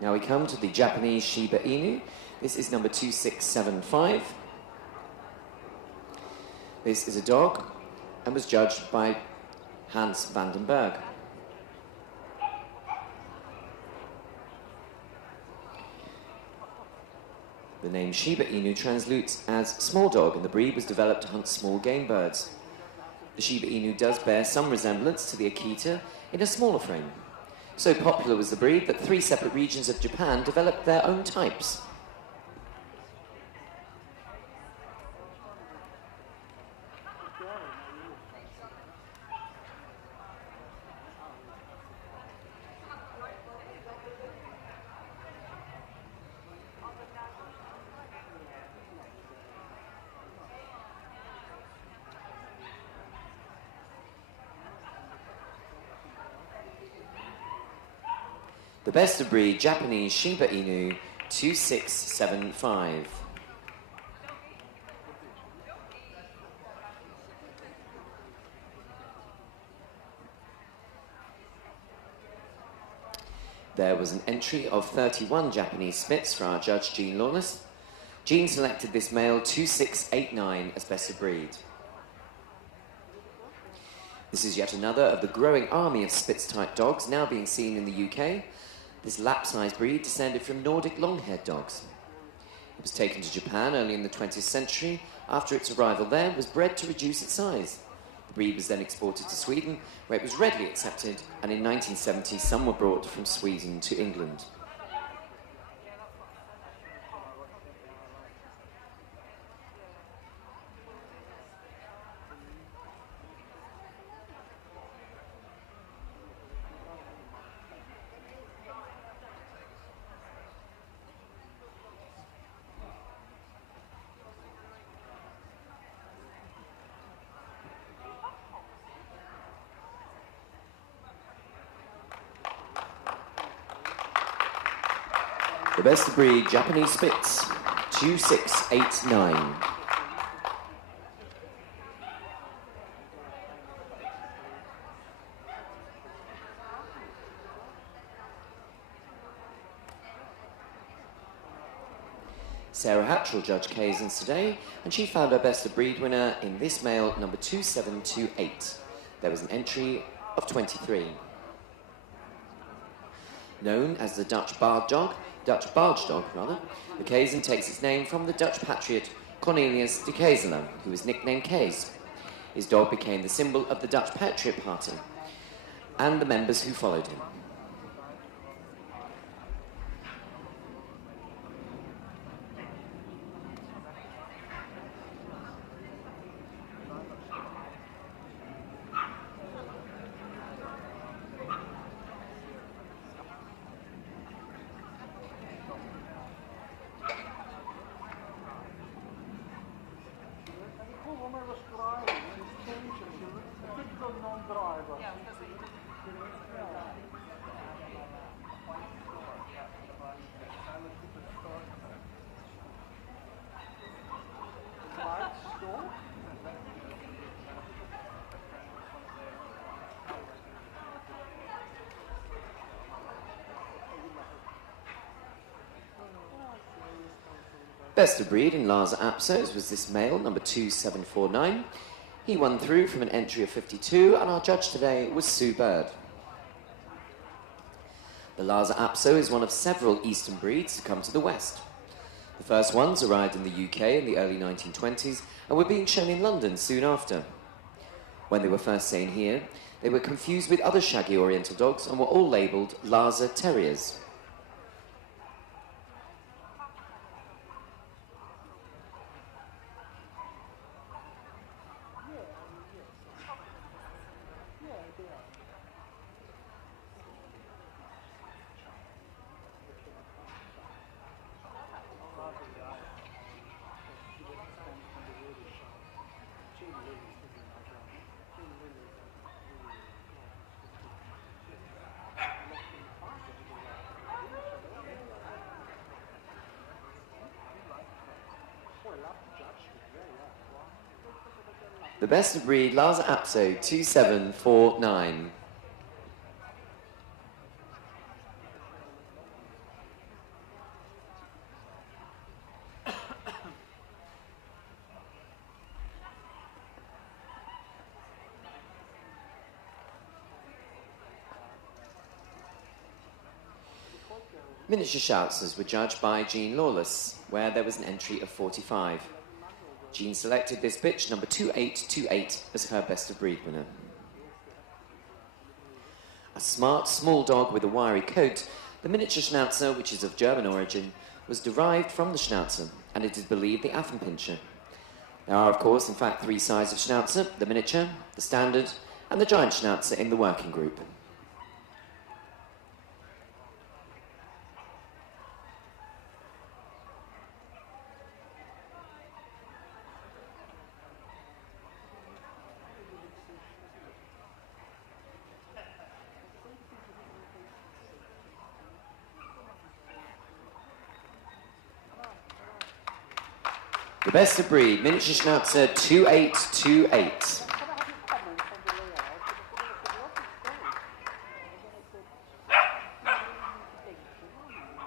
Now we come to the Japanese Shiba Inu. This is number 2675. This is a dog and was judged by Hans van den Berg. The name Shiba Inu translates as small dog, and the breed was developed to hunt small game birds. The Shiba Inu does bear some resemblance to the Akita in a smaller frame. So popular was the breed that 3 separate regions of Japan developed their own types. The best of breed Japanese Shiba Inu 2675. There was an entry of 31 Japanese Spitz for our judge Jean Lawless. Jean selected this male 2689 as best of breed. This is yet another of the growing army of Spitz-type dogs now being seen in the UK. This lap-sized breed descended from Nordic long-haired dogs. It was taken to Japan early in the 20th century. After its arrival there, it was bred to reduce its size. The breed was then exported to Sweden, where it was readily accepted, and in 1970 some were brought from Sweden to England. The best of breed Japanese Spitz 2689. Sarah Hatch will judge Kaysons today, and she found her best of breed winner in this male, number 2728. There was an entry of 23. Known as the Dutch barge dog, the Kayson takes its name from the Dutch patriot Cornelius de Kesela, who was nicknamed Kees. His dog became the symbol of the Dutch Patriot Party and the members who followed him. Best of breed in Lhasa Apsos was this male, number 2749. He won through from an entry of 52, and our judge today was Sue Bird. The Lhasa Apso is one of several eastern breeds to come to the west. The first ones arrived in the UK in the early 1920s and were being shown in London soon after. When they were first seen here, they were confused with other shaggy oriental dogs and were all labelled Lhasa Terriers. The best of breed Lhasa Apso 2749. Miniature Schautzers were judged by Jean Lawless, where there was an entry of 45. Jean selected this bitch, number 2828, as her best of breed winner. A smart, small dog with a wiry coat, the miniature Schnauzer, which is of German origin, was derived from the Schnauzer, and it is believed the Affenpinscher. There are, of course, in fact, three sizes of Schnauzer: the miniature, the standard, and the giant Schnauzer in the working group. The best of breed, miniature Schnauzer 2828.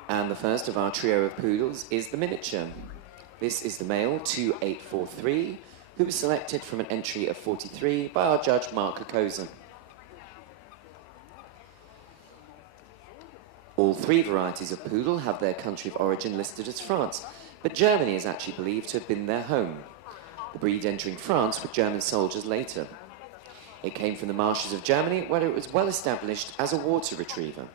And the first of our trio of poodles is the miniature. This is the male 2843, who was selected from an entry of 43 by our judge Mark Kokoza. All three varieties of poodle have their country of origin listed as France, but Germany is actually believed to have been their home, the breed entering France with German soldiers later. It came from the marshes of Germany, where it was well established as a water retriever.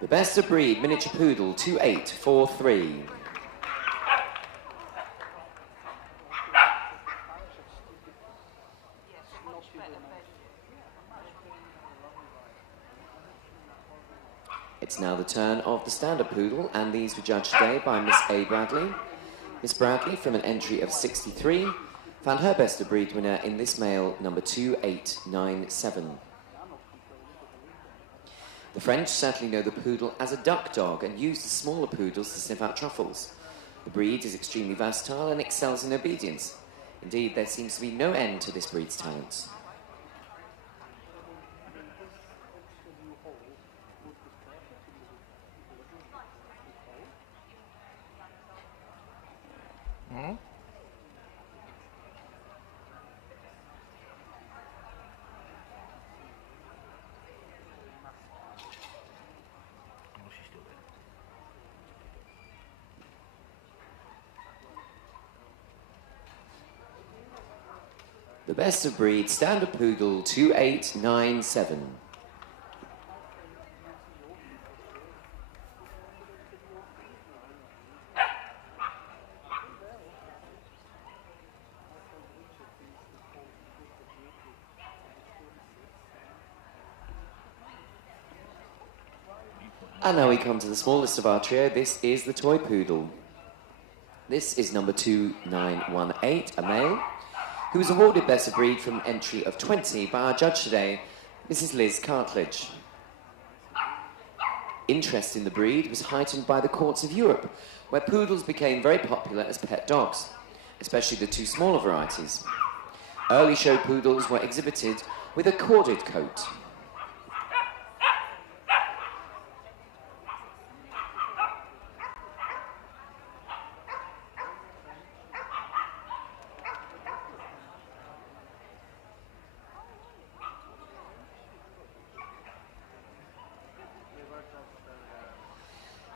The best of breed miniature poodle 2843. It's now the turn of the standard poodle, and these were judged today by Miss A. Bradley. Miss Bradley, from an entry of 63, found her best of breed winner in this male, number 2897. The French certainly know the poodle as a duck dog and use the smaller poodles to sniff out truffles. The breed is extremely versatile and excels in obedience. Indeed, there seems to be no end to this breed's talents. The best of breed standard poodle 2897. And now we come to the smallest of our trio. This is the toy poodle. This is number 2918, a male, who was awarded best of breed from entry of 20 by our judge today, Mrs. Liz Cartledge. Interest in the breed was heightened by the courts of Europe, where poodles became very popular as pet dogs, especially the two smaller varieties. Early show poodles were exhibited with a corded coat.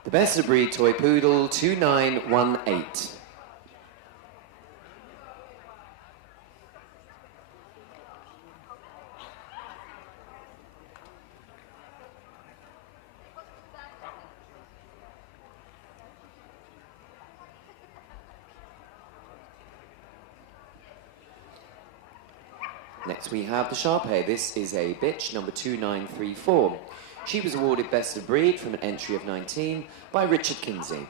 The best of breed toy poodle 2918. Next we have the Sharpei. This is a bitch, number 2934. She was awarded best of breed from an entry of 19 by Richard Kinsey.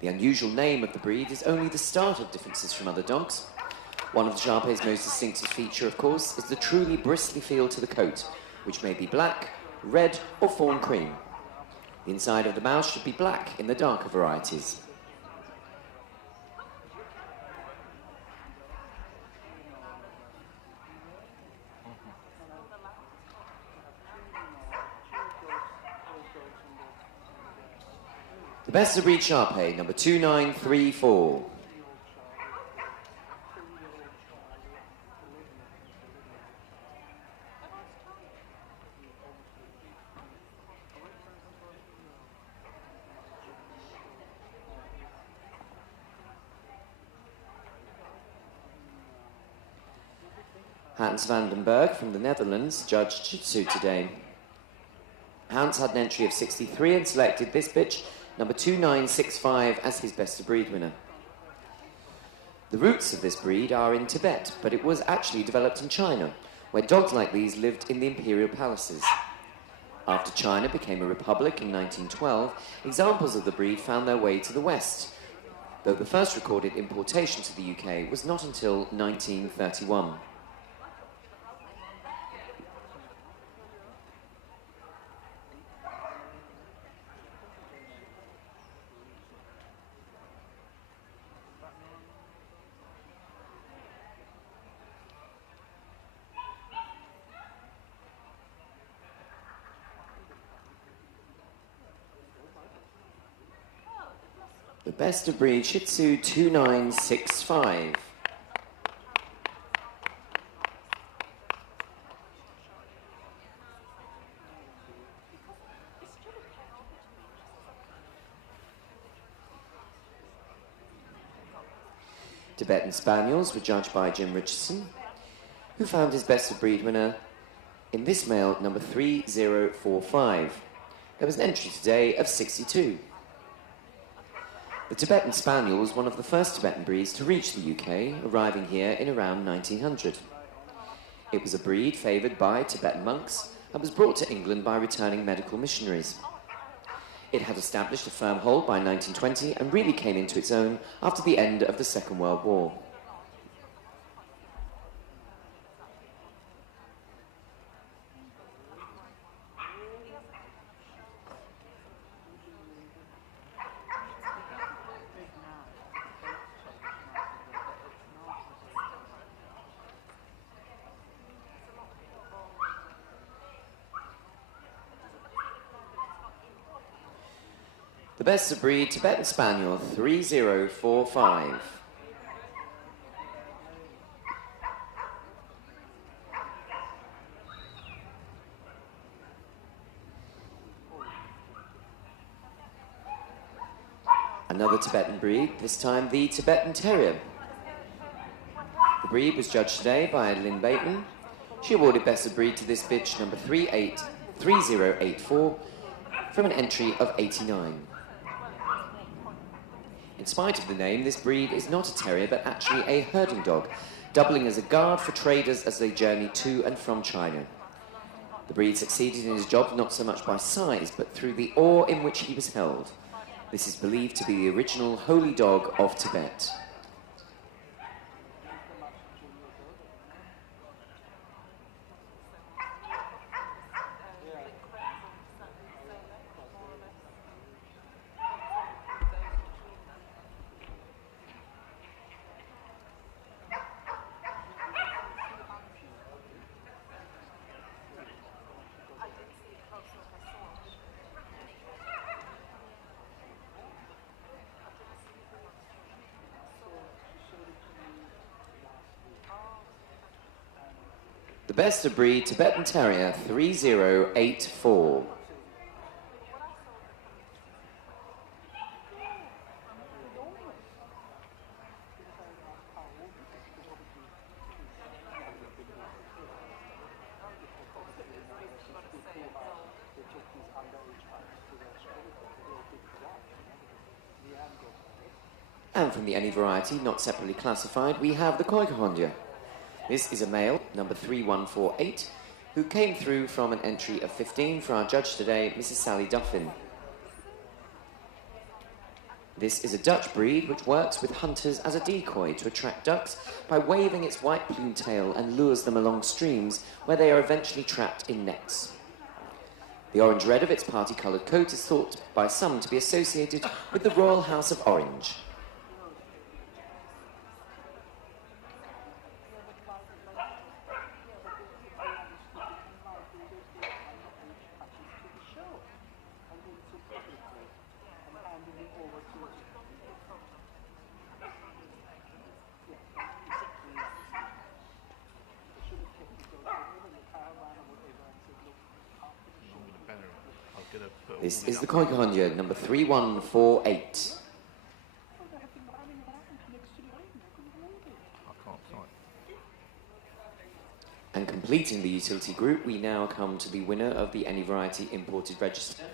The unusual name of the breed is only the start of differences from other dogs. One of the Sharpei's most distinctive feature, of course, is the truly bristly feel to the coat, which may be black, red or fawn cream. The inside of the mouth should be black in the darker varieties. The best of breed Sharpei, number 2934. Hans van den Berg from the Netherlands judged Jitsu today. Hans had an entry of 63 and selected this bitch, number 2965, as his best of breed winner. The roots of this breed are in Tibet, but it was actually developed in China, where dogs like these lived in the imperial palaces. After China became a republic in 1912, examples of the breed found their way to the West, though the first recorded importation to the UK was not until 1931. The best of breed Shih Tzu 2965. Tibetan Spaniels were judged by Jim Richardson, who found his best of breed winner In this male, number 3045, there was an entry today of 62. The Tibetan Spaniel was one of the first Tibetan breeds to reach the UK, arriving here in around 1900. It was a breed favoured by Tibetan monks and was brought to England by returning medical missionaries. It had established a firm hold by 1920 and really came into its own after the end of the Second World War. The best of breed Tibetan Spaniel 3045. Another Tibetan breed, this time the Tibetan Terrier. The breed was judged today by Lynn Bateman. She awarded best of breed to this bitch number 3084 from an entry of 89. In spite of the name, this breed is not a terrier but actually a herding dog, doubling as a guard for traders as they journey to and from China. The breed succeeded in his job not so much by size but through the awe in which he was held. This is believed to be the original holy dog of Tibet. The best of breed Tibetan Terrier 3084. And from the any variety not separately classified, we have the Koikahondya. This is a male, number 3148, who came through from an entry of 15 for our judge today, Mrs. Sally Duffin. This is a Dutch breed which works with hunters as a decoy to attract ducks by waving its white plumed tail and lures them along streams where they are eventually trapped in nets. The orange-red of its party-coloured coat is thought by some to be associated with the Royal House of Orange. This is the Koikahondya, number 3148. I can't type. And completing the utility group, we now come to the winner of the Any Variety Imported Register.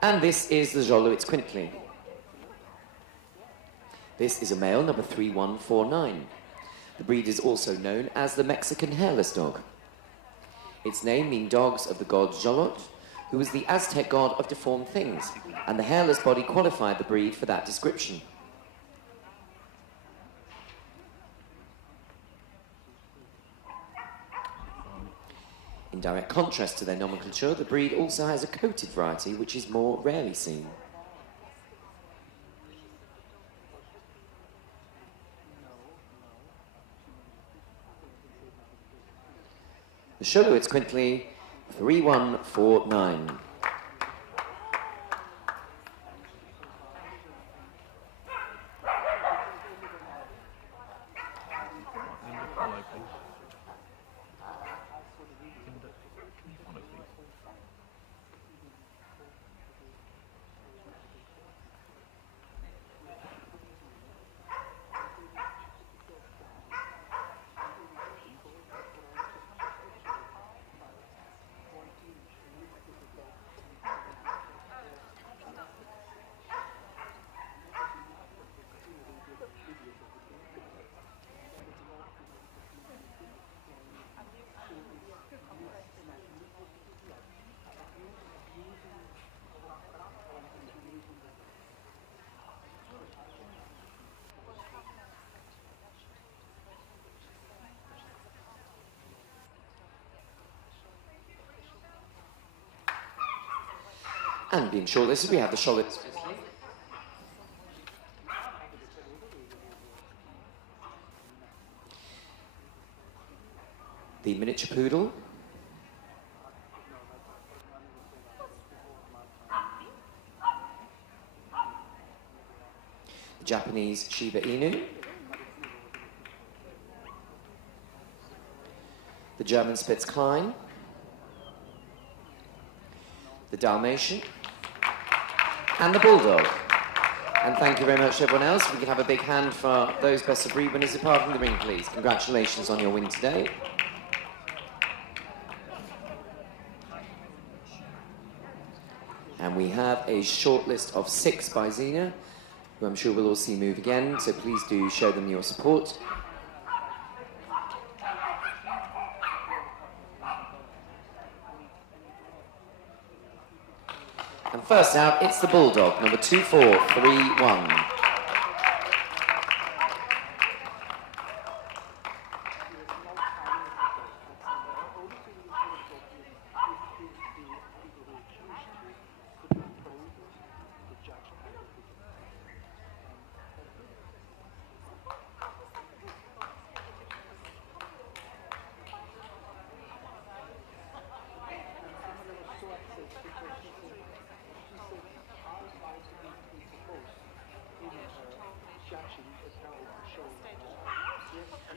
And this is the Xolowitz Quintly. This is a male, number 3149. The breed is also known as the Mexican hairless dog. Its name means dogs of the god Xolotl, who was the Aztec god of deformed things, and the hairless body qualified the breed for that description. In direct contrast to their nomenclature, the breed also has a coated variety, which is more rarely seen. The Xolowitz Quintly 3149. And being shortlisted, we have the shortlist. The miniature poodle. The Japanese Shiba Inu. The German Spitz Klein. The Dalmatian. And the Bulldog. And thank you very much to everyone else. If we could have a big hand for those best of breed winners departing the ring, please. Congratulations on your win today. And we have a short list of 6 by Zena, who I'm sure we'll all see move again, so please do show them your support. And first out, it's the Bulldog, number 2431.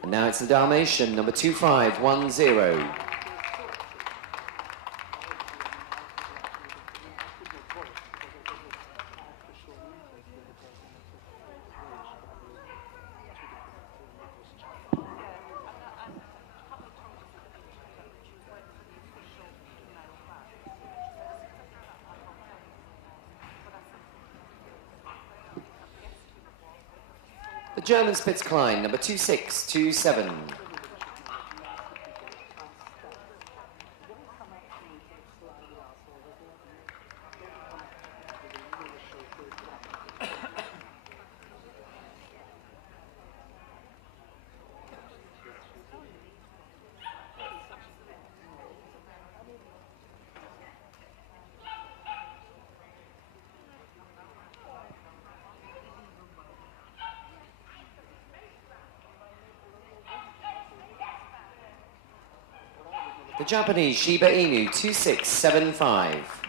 And now it's the Dalmatian, number 2510. The German Spitz Klein, number 2627. The Japanese Shiba Inu, 2675.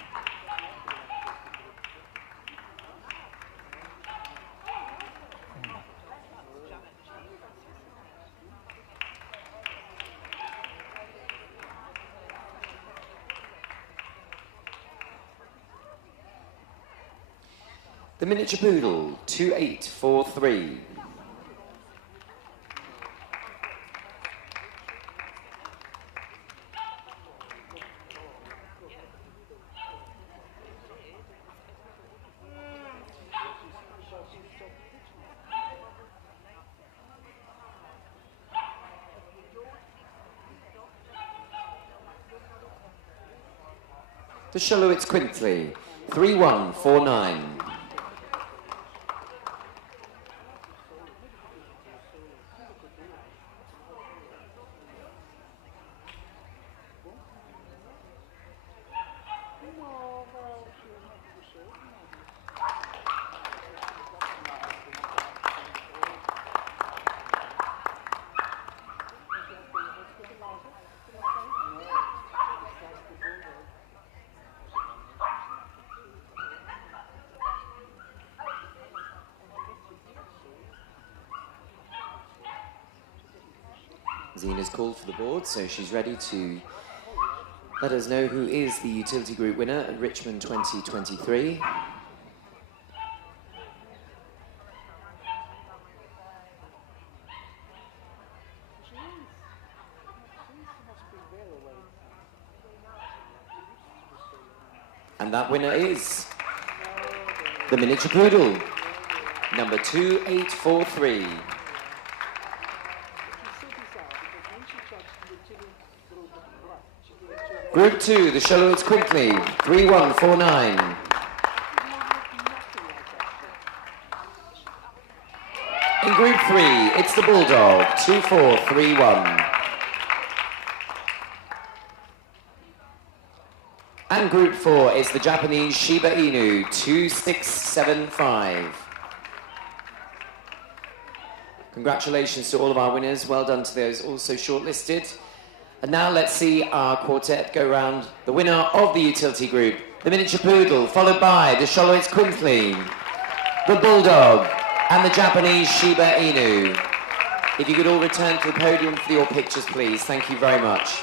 The miniature poodle, 2843. The Shalowitz Quintley, 3149. Zena's called for the board, so she's ready to let us know who is the utility group winner at Richmond 2023. And that winner is the miniature poodle, number 2843. Group 2, the Shalowitz Quintley, 3149. In Group 3, it's the Bulldog, 2431. And Group 4 is the Japanese Shiba Inu 2675. Congratulations to all of our winners. Well done to those also shortlisted. And now let's see our quartet go round the winner of the utility group, the Miniature Poodle, followed by the Charolais Quinthleen, the Bulldog, and the Japanese Shiba Inu. If you could all return to the podium for your pictures, please. Thank you very much.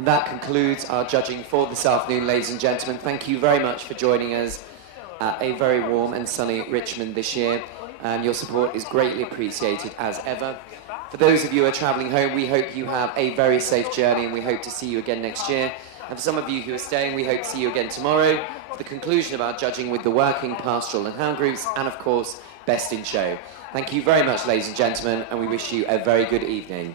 That concludes our judging for this afternoon, ladies and gentlemen. Thank you very much for joining us at a very warm and sunny Richmond this year. Your support is greatly appreciated as ever. For those of you who are travelling home, we hope you have a very safe journey and we hope to see you again next year. And for some of you who are staying, we hope to see you again tomorrow for the conclusion of our judging with the working, pastoral and hound groups and, of course, Best in Show. Thank you very much, ladies and gentlemen, and we wish you a very good evening.